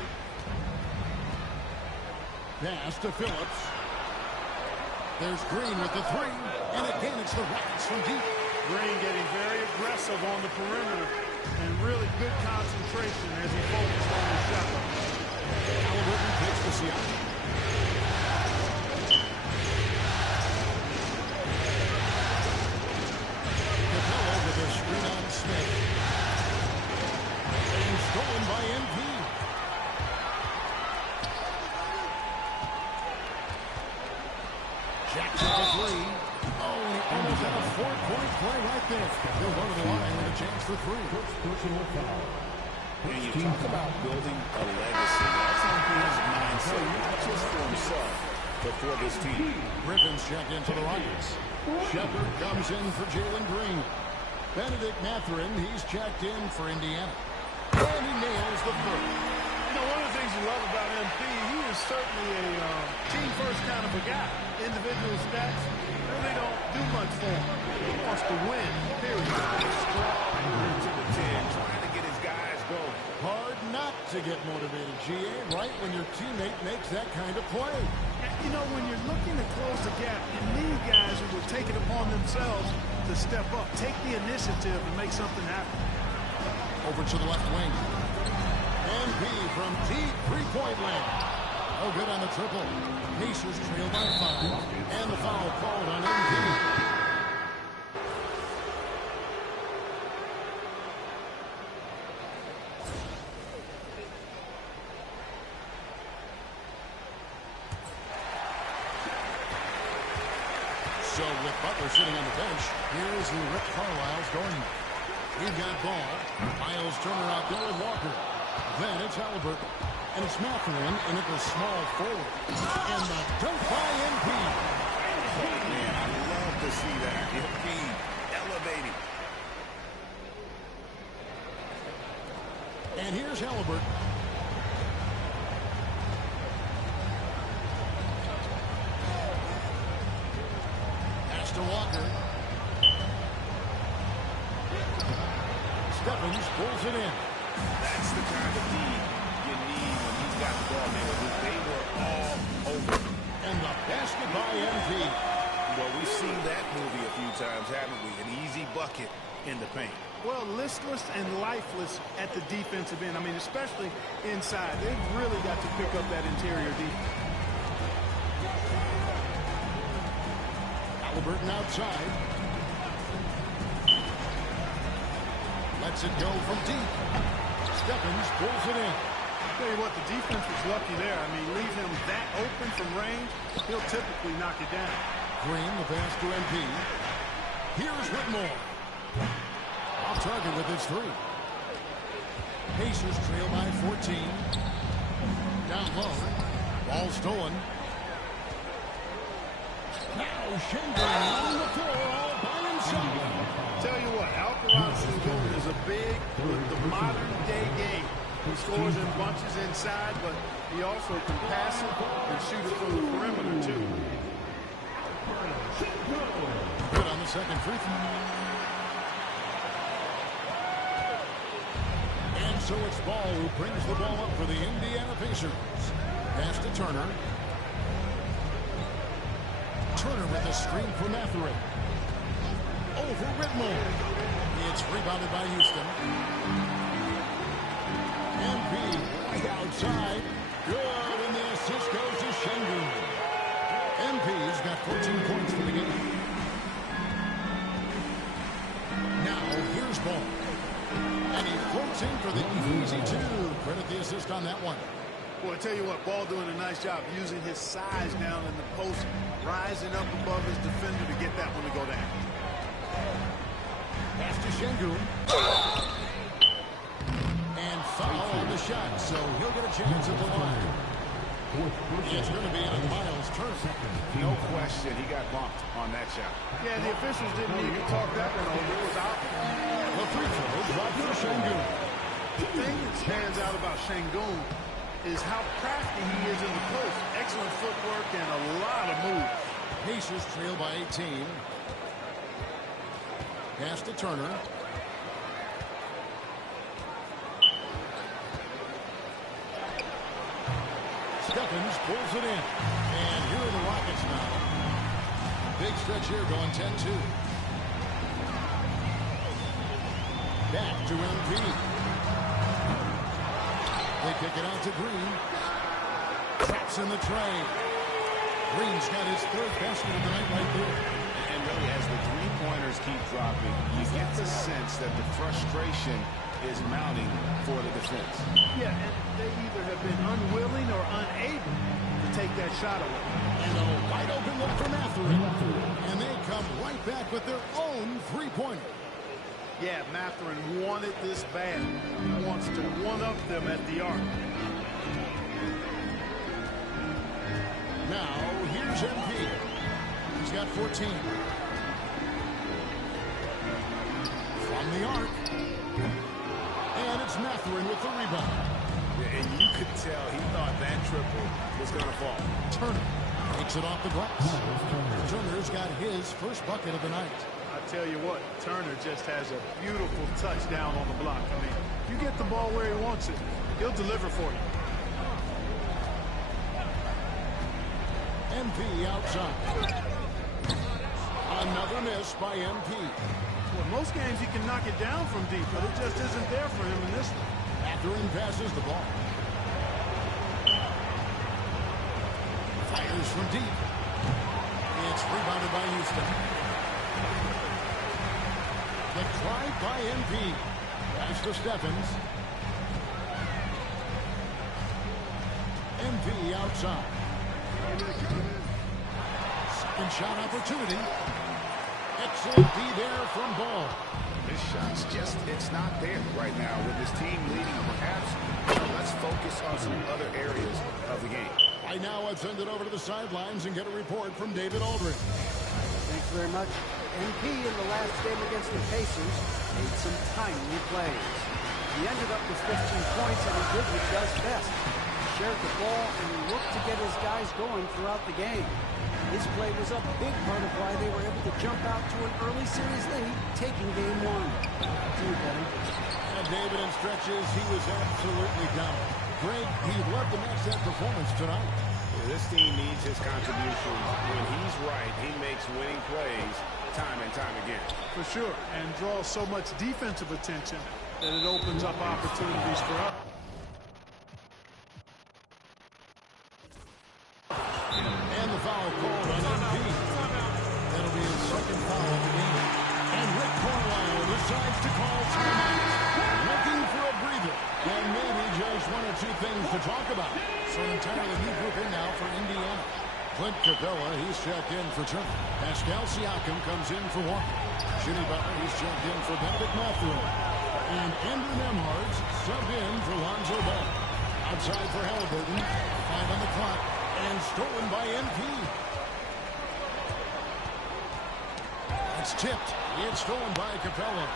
Pass to Phillips. There's Green with the three, and again it's the Rockets from deep. Green getting very aggressive on the perimeter, and really good concentration as he focused on the shot. Halliburton takes the Siakam. Capella with a screen on Smith. And stolen by MP. Jackson the three. Oh, and he almost had a 4-point play right there. He'll go to the line with a chance for three. When you talk about building a legacy, that's MP's mindset, not just for himself, but for this team. Griffin's checked into the Rockets. Shepard comes in for Jalen Green. Benedict Mathurin, he's checked in for Indiana. And he nails the first. You know, one of the things you love about MP, he is certainly a team-first kind of a guy. Individual stats really don't do much for him. He wants to win, period. Strong to the 10, trying to get his guys going. Hard not to get motivated, GA, right when your teammate makes that kind of play. You know, when you're looking to close the gap, you need guys who will take it upon themselves to step up, take the initiative and make something happen. Over to the left wing. MP from deep three-point land. Oh, good on the triple. Pacers trail by 5. And the foul called on MP. So with Butler sitting on the bench, here's who Rick Carlisle's going with. We've got Ball. Miles Turner out there with Walker. Then it's Halliburton. And it's Mathurin in at the small forward. And the dunk by MP. Man, I love to see that. MP elevating. And here's Halliburton. Pass to Walker. Stephens pulls it in. That's the kind of team you need when he's got the ball there. They were all over. And the basket by MP. Well, we've seen that movie a few times, haven't we? An easy bucket in the paint. Well, listless and lifeless at the defensive end. I mean, especially inside. They've really got to pick up that interior defense. Halliburton outside. Lets it go from deep. Stephens pulls it in. Tell you what, the defense was lucky there. I mean, leave him that open from range, he'll typically knock it down. Green, the pass to MP. Here's Whitmore. Off target with his three. Pacers trail by 14. Down low. Ball stolen. Now Şengün on the floor all by himself. Tell you what, Alperen Şengün is a big, the modern-day game. He scores in bunches inside, but he also can pass it and shoot it from the perimeter, too. Good on the second free throw. And so it's Ball who brings the ball up for the Indiana Pacers. Pass to Turner. Turner with a screen for Mathurin. Over Whitmore. It's rebounded by Houston. MP right outside. Good, and the assist goes to Şengün. MP's got 14 points for the game. Now here's Ball. And he floats in for the easy two. Credit the assist on that one. Boy, I tell you what, Ball doing a nice job using his size down in the post, rising up above his defender to get that one to go down. Pass to Şengün. And foul on the shot, so he'll get a chance at the line. It's going to be in Miles' turn. No question, he got bumped on that shot. Yeah, the officials didn't even talk that one over. It was out. The free throw dropped for Şengün. The thing that stands out about Şengün is how crafty he is in the post. Excellent footwork and a lot of moves. Pacers trail by 18. Pass to Turner. Stephens pulls it in. And here are the Rockets now. Big stretch here going 10-2. Back to MP. They kick it out to Green. Traps in the tray. Green's got his third basket of the night right there. And really, as the three-pointers keep dropping, you get the sense that the frustration is mounting for the defense. Yeah, and they either have been unwilling or unable to take that shot away. And a wide open look for Mathurin. And they come right back with their own three-pointer. Yeah, Mathurin wanted this bad. He wants to one-up them at the arc. Now, here's MP. He's got 14. From the arc. And it's Mathurin with the rebound. Yeah, and you could tell he thought that triple was going to fall. Turner takes it off the glass. Turner's got his first bucket of the night. I tell you what, Turner just has a beautiful touchdown on the block. I mean, you get the ball where he wants it, he'll deliver for you. MP outside. Another miss by MP. Well, most games he can knock it down from deep, but it just isn't there for him in this one. Mathurin passes the ball. Fires from deep. It's rebounded by Houston. The drive by MP. Pass to Stephens. MP outside. Second shot opportunity. Excellent D there from Ball. This shot's just, it's not there right now. With this team leading, perhaps, let's focus on some other areas of the game. Right now, I've sent it over to the sidelines and get a report from David Aldridge. Thanks very much. MP in the last game against the Pacers made some timely plays. He ended up with 15 points, and he did what he does best. He shared the ball, and he looked to get his guys going throughout the game. His play was a big part of why they were able to jump out to an early series lead, taking game one. To you, Benny. And David, in stretches, he was absolutely down. Greg, he loved to match that performance tonight. This team needs his contributions. When he's right, he makes winning plays time and time again. For sure, and draws so much defensive attention that it opens up opportunities for us. And the foul called on MP. That'll be his second foul of the game. And Rick Carlisle decides to call timeout. Looking for a breather. And maybe just one or two things to talk about. So an entirely new group in now for Indiana. Clint Capella, he's checked in for Turner. Pascal Siakam comes in for Walker. Jimmy Butler, he's checked in for Benedict Mathurin. And Andrew Nembhard's subbed in for Lonzo Ball. Outside for Halliburton. 5 on the clock. And stolen by MP. It's tipped. It's stolen by Capella.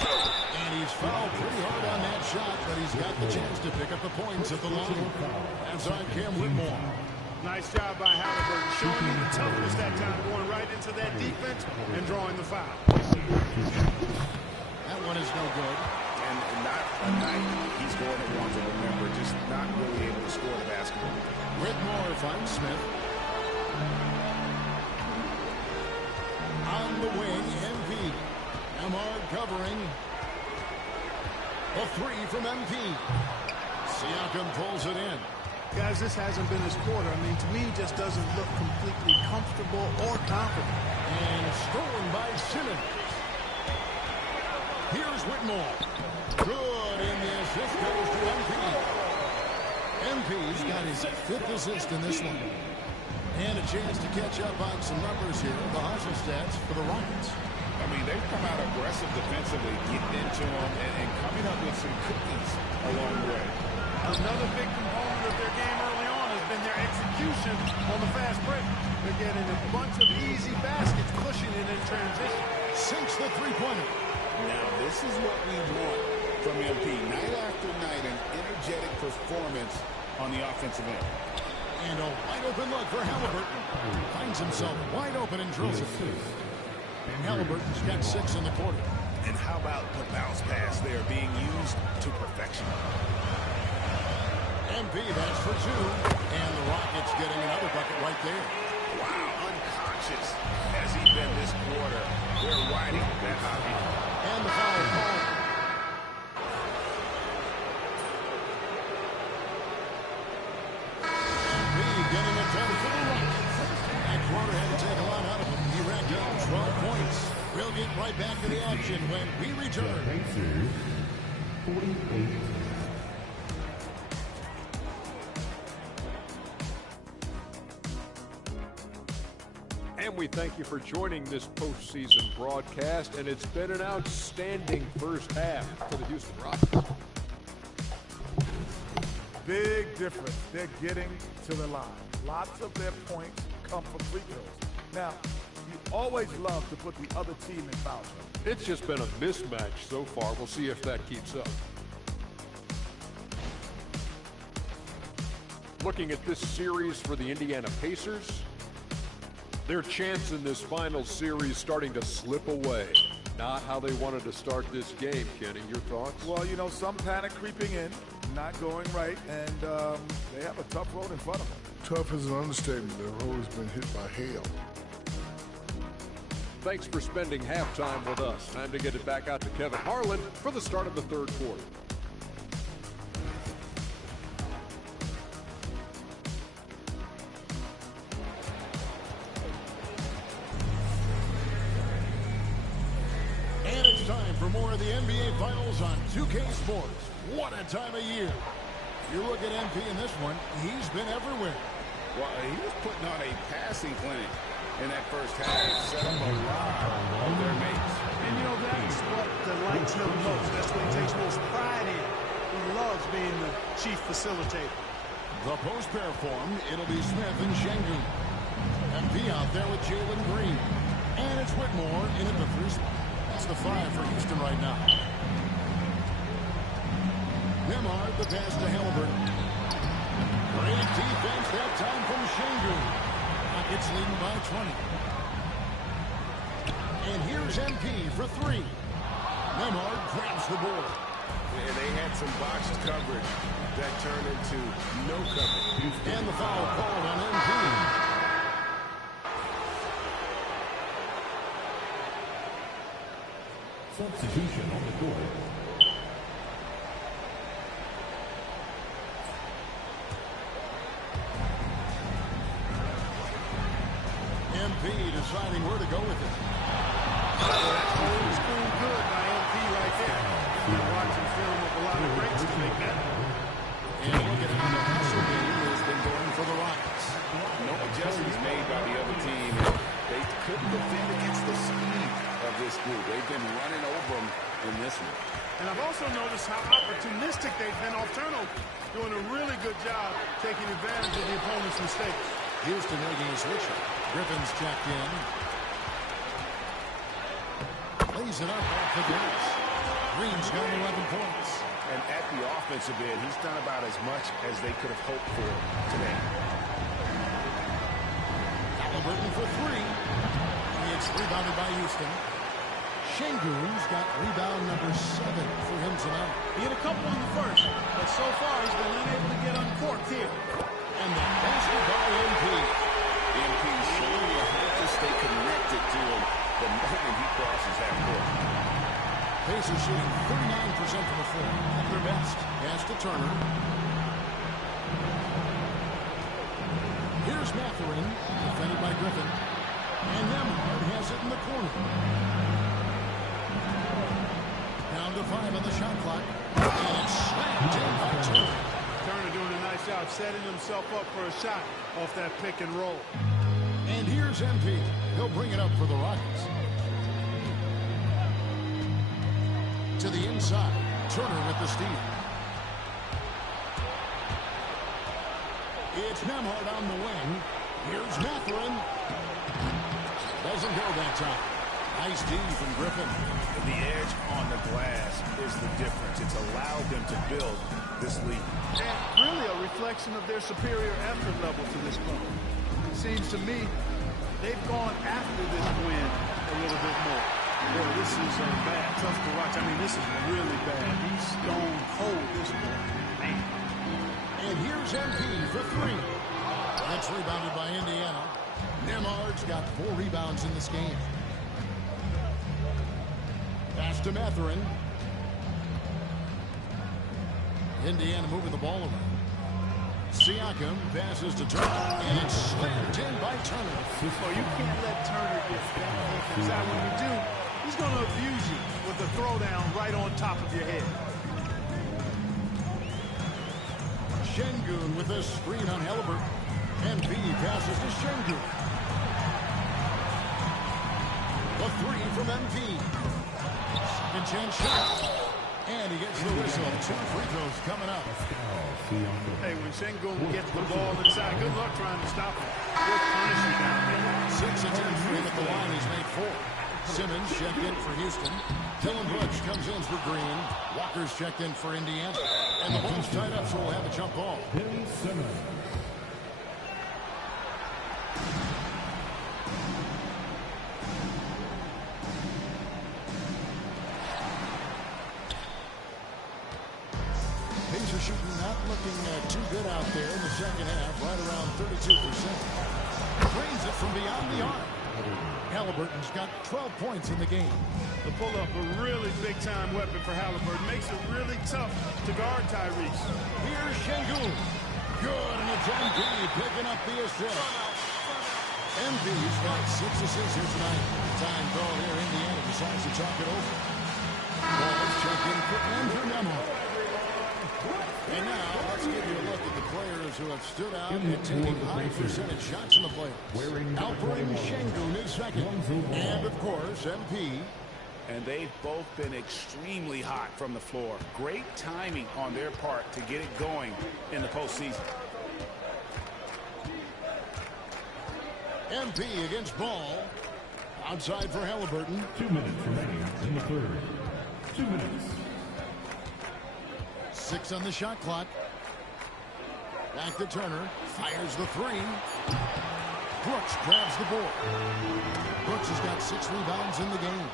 And he's fouled pretty hard on that shot, but he's got the chance to pick up the points at the line. Outside Cam Whitmore. Nice job by Halliburton, showing you the toughness that time, going right into that defense and drawing the foul. That one is no good. And not a night he's going to want to remember, just not really able to score the basketball. Whitmore finds Smith. On the wing, MP. Nembhard covering. A three from MP. Siakam pulls it in. Guys, this hasn't been his quarter. I mean, to me, he just doesn't look completely comfortable or confident. And stolen by Simmons. Here's Whitmore. Good, and the assist goes to MP. MP's got his 5th assist in this one. And a chance to catch up on some numbers here. The hustle stats for the Rockets. I mean, they've come out aggressive defensively, getting into them and coming up with some cookies along the way. Another big component of their game early on has been their execution on the fast break. They're getting a bunch of easy baskets, pushing it in transition. Sinks the three-pointer. Now, this is what we want from MP. Night after night, an energetic performance on the offensive end. And a wide open look for Halliburton. Finds himself wide open and drills it. And Halliburton's got 6 in the quarter. And how about the bounce pass there being used to perfection? MP, that's for 2. And the Rockets getting another bucket right there. Wow, unconscious has he been this quarter. They're riding that hot hand. And the foul call. Getting it done for the Rockets. That quarter had to take a lot out of him. He racked up 12 points. We'll get right back to the action when we return. Pacers, 48. And we thank you for joining this postseason broadcast, and it's been an outstanding first half for the Houston Rockets. Big difference. They're getting to the line. Lots of their points come from free throws. Now, you always love to put the other team in foul trouble. It's just been a mismatch so far. We'll see if that keeps up. Looking at this series for the Indiana Pacers, their chance in this final series starting to slip away. Not how they wanted to start this game, Kenny. Your thoughts? Well, you know, some panic creeping in, not going right, and they have a tough road in front of them. Tough is an understatement. Their road has been hit by hail. Thanks for spending halftime with us. Time to get it back out to Kevin Harlan for the start of the third quarter. And it's time for more of the NBA Finals on 2K Sports. What a time of year. You look at MP in this one, he's been everywhere. Well, he was putting on a passing clinic in that first half. Set up a lot of their mates. And, you know, that's what delights him most. That's what he takes most pride in. He loves being the chief facilitator. The post pair form, it'll be Smith and Şengün. MP out there with Jalen Green. And it's Whitmore in at the free spot. That's the 5 for Houston right now. Nemard, the pass to Halliburton. Great defense that time from Şengün. Rockets leading by 20. And here's MP for 3. Nemard grabs the board. And they had some botched coverage that turned into no coverage. And the foul called on MP. Substitution on the court. MP deciding where to go with it. That's old school good by MP right there. Been watching film with a lot of breaks to make that. And look at how the hustle game has been going for the Rockets. No adjustments made by the other team. They couldn't defend against the speed of this group. They've been running over them in this one. And I've also noticed how opportunistic they've been off turnover. Doing a really good job taking advantage of the opponent's mistakes. Houston making a switch. Griffin's checked in. Lays it up off the glass. Green's got 11 points. And at the offensive end, he's done about as much as they could have hoped for today. Halliburton for 3. It's rebounded by Houston. Şengün's got rebound number 7 for him tonight. He hit a couple in the first, but so far he's been unable to get uncorked here. And the basket by MP. MP showing you have to stay connected to him the moment he crosses half court. Pacers shooting 39% from the floor. At their best. Pass to Turner. Here's Mathurin, defended by Griffin. And Nemard has it in the corner. Down to 5 on the shot clock. And it's slammed in by Turner. Turner doing a nice job setting himself up for a shot off that pick and roll. And here's MP. He'll bring it up for the Rockets. To the inside. Turner with the steal. It's Nembhard on the wing. Here's Mathurin. Doesn't go that time. Nice D from Griffin. The edge on the glass is the difference. It's allowed them to build this lead. And really a reflection of their superior effort level to this point. It seems to me they've gone after this win a little bit more. Boy, this is bad. Tough to watch. I mean, this is really bad. He's stone cold this point. Man. And here's MP for three. That's rebounded by Indiana. Nembhard's got 4 rebounds in this game. Pass to Mathurin. Indiana moving the ball around. Siakam passes to Turner, and it's slammed in by Turner. Oh, you can't let Turner get that inside. When you do, he's going to abuse you with a throwdown right on top of your head. Şengün with a screen on Halliburton. And B passes to Şengün. The three from MP. Second chance shot. And he gets the whistle. 2 free throws coming up. Hey, when Şengün gets the ball inside, good luck trying to stop him. Good punishment down there. 6 attempts for him at the line. He's made 4. Simmons checked in for Houston. Dylan Brooks comes in for Green. Walker's checked in for Indiana. And the ball's tied up, so we'll have a jump ball. Things are shooting not looking too good out there in the second half, right around 32%. Drains it from beyond the arc. Halliburton's got 12 points in the game. The pull-up, a really big-time weapon for Halliburton. Makes it really tough to guard Tyrese. Here's Şengün. Good, and it's MB picking up the assist. MB's got 6 assists here tonight. Time call here. Indiana decides to talk it over. Ball's checked in for Andrew Nembhard. And now, let's give you a look at the players who have stood out and taking high percentage shots in the playoffs. Alperen Şengün is second. And, of course, MP. And they've both been extremely hot from the floor. Great timing on their part to get it going in the postseason. MP against Ball. Outside for Halliburton. 2 minutes remaining in the third. 2 minutes. 6 on the shot clock. Back to Turner. Fires the 3. Brooks grabs the board. Brooks has got 6 rebounds in the game.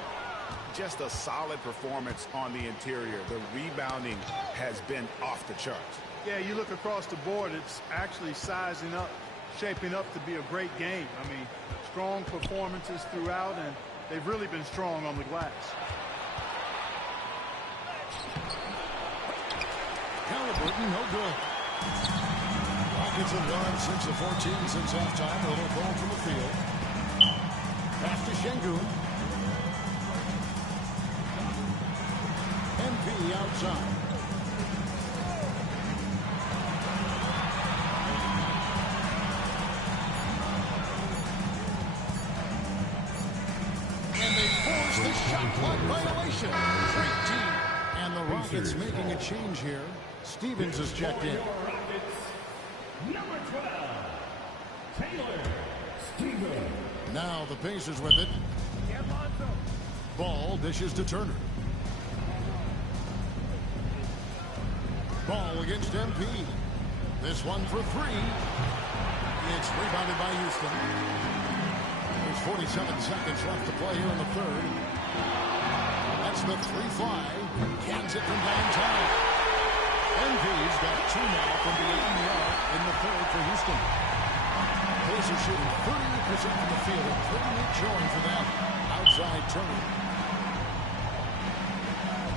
Just a solid performance on the interior. The rebounding has been off the charts. Yeah, you look across the board, it's actually sizing up, shaping up to be a great game. I mean, strong performances throughout, and they've really been strong on the glass. Halliburton, no good. Rockets have gone 6 of 14 since halftime. A little ball from the field. Pass to Şengün. MP outside. And they force the shot clock violation. Great team. And the Rockets making a change here. Stevens is checked in. Number 12, Taylor Stevens. Now the Pacers with it. Ball dishes to Turner. Ball against MP. This one for 3. It's rebounded by Houston. There's 47 seconds left to play here in the third. That's the 3 fly. Cans it from downtown. MP's got 2 now from beyond the arc in the third for Houston. Pacers shooting 38% from the field. A pretty neat showing for them. Outside Turner.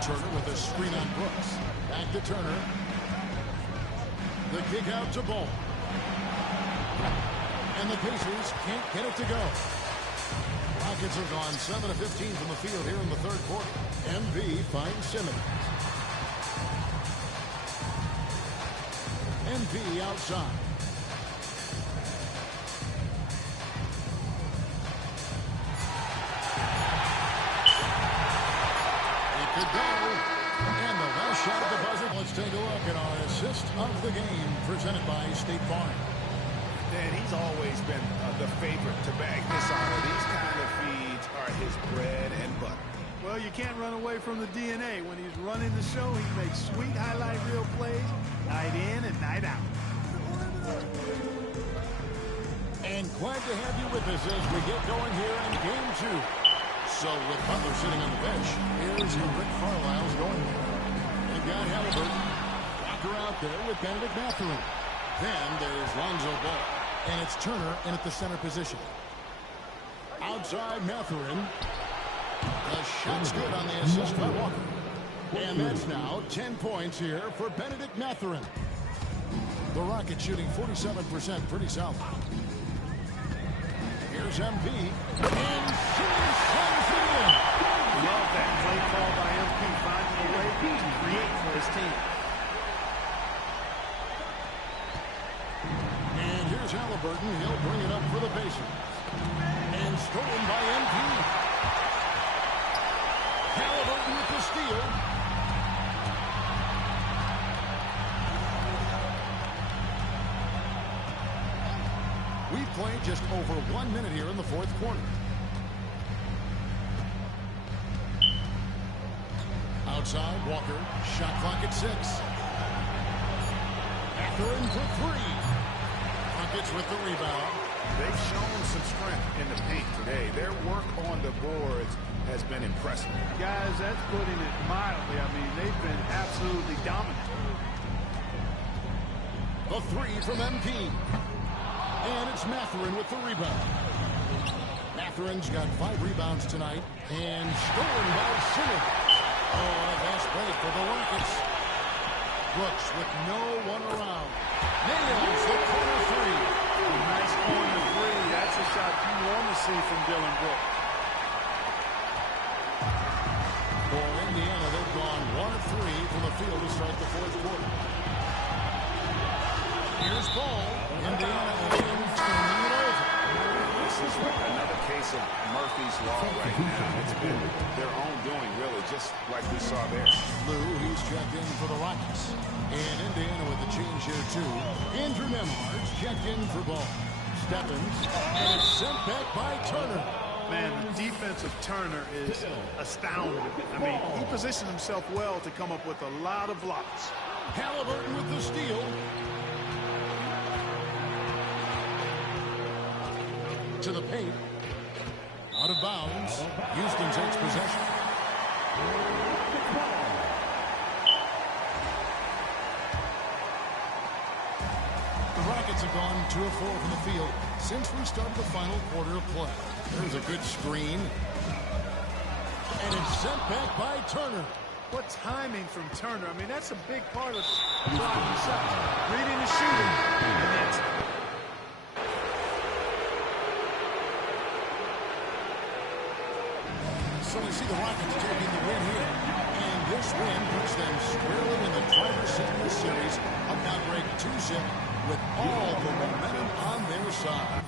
Turner with a screen on Brooks. Back to Turner. The kick out to Ball. And the Pacers can't get it to go. Rockets have gone 7 of 15 from the field here in the third quarter. MB finds Simmons. MP outside. It could go. And the last shot at the buzzer. Let's take a look at our assist of the game presented by State Farm. Dan, he's always been the favorite to bag this honor. These kind of feeds are his bread and butter. Well, you can't run away from the DNA. When he's running the show, he makes sweet highlight reel plays night in and night out. And glad to have you with us as we get going here in game 2. So with Butler sitting on the bench, here's who Rick Carlisle's going with. They've got Halliburton. Walker out there with Benedict Mathurin. Then there's Lonzo Ball. And it's Turner in at the center position. Outside Mathurin. The shot's good on the assist by Walker. And that's now 10 points here for Benedict Mathurin. The Rockets shooting 47%, pretty solid. Here's MP. And Simmons slams it in. Love that play call by MP, finding a way to create for his team. And here's Halliburton. He'll bring it up for the Pacers. And stolen by MP. Halliburton with the steal. We've played just over 1 minute here in the fourth quarter. Outside, Walker. Shot clock at 6. Mathurin for 3. Rockets with the rebound. They've shown some strength in the paint today. Their work on the boards has been impressive. Guys, that's putting it mildly. I mean, they've been absolutely dominant. The 3 from MP. And it's Mathurin with the rebound. Mathurin's got 5 rebounds tonight. And stolen by Simmons. Oh, a fast break for the Rockets. Brooks with no one around. Nails the corner 3. A nice corner 3. That's a shot you want to see from Dylan Brooks. For Indiana, they've gone 1 of 3 from the field to start the fourth quarter. Here's Ball. Indiana again turning it over. This is like another case of Murphy's Law right now. It's been their own doing, really, just like we saw there. Lou, he's checked in for the Rockets. And Indiana with the change here, too. Andrew Nembhard's checked in for Ball. Stephens, and it's sent back by Turner. Man, the defense of Turner is astounding. I mean, he positioned himself well to come up with a lot of blocks. Halliburton with the steal. To the paint. Out of bounds. Houston takes possession. The Rockets have gone 2 of 4 from the field since we started the final quarter of play. There's a good screen. And it's sent back by Turner. What timing from Turner. I mean, that's a big part of blocking shots. Reading the shooting. And that's So we see the Rockets taking the win here. And this win puts them squarely in the driver's seat in this series. Up now break 2-zip with all the momentum on their side.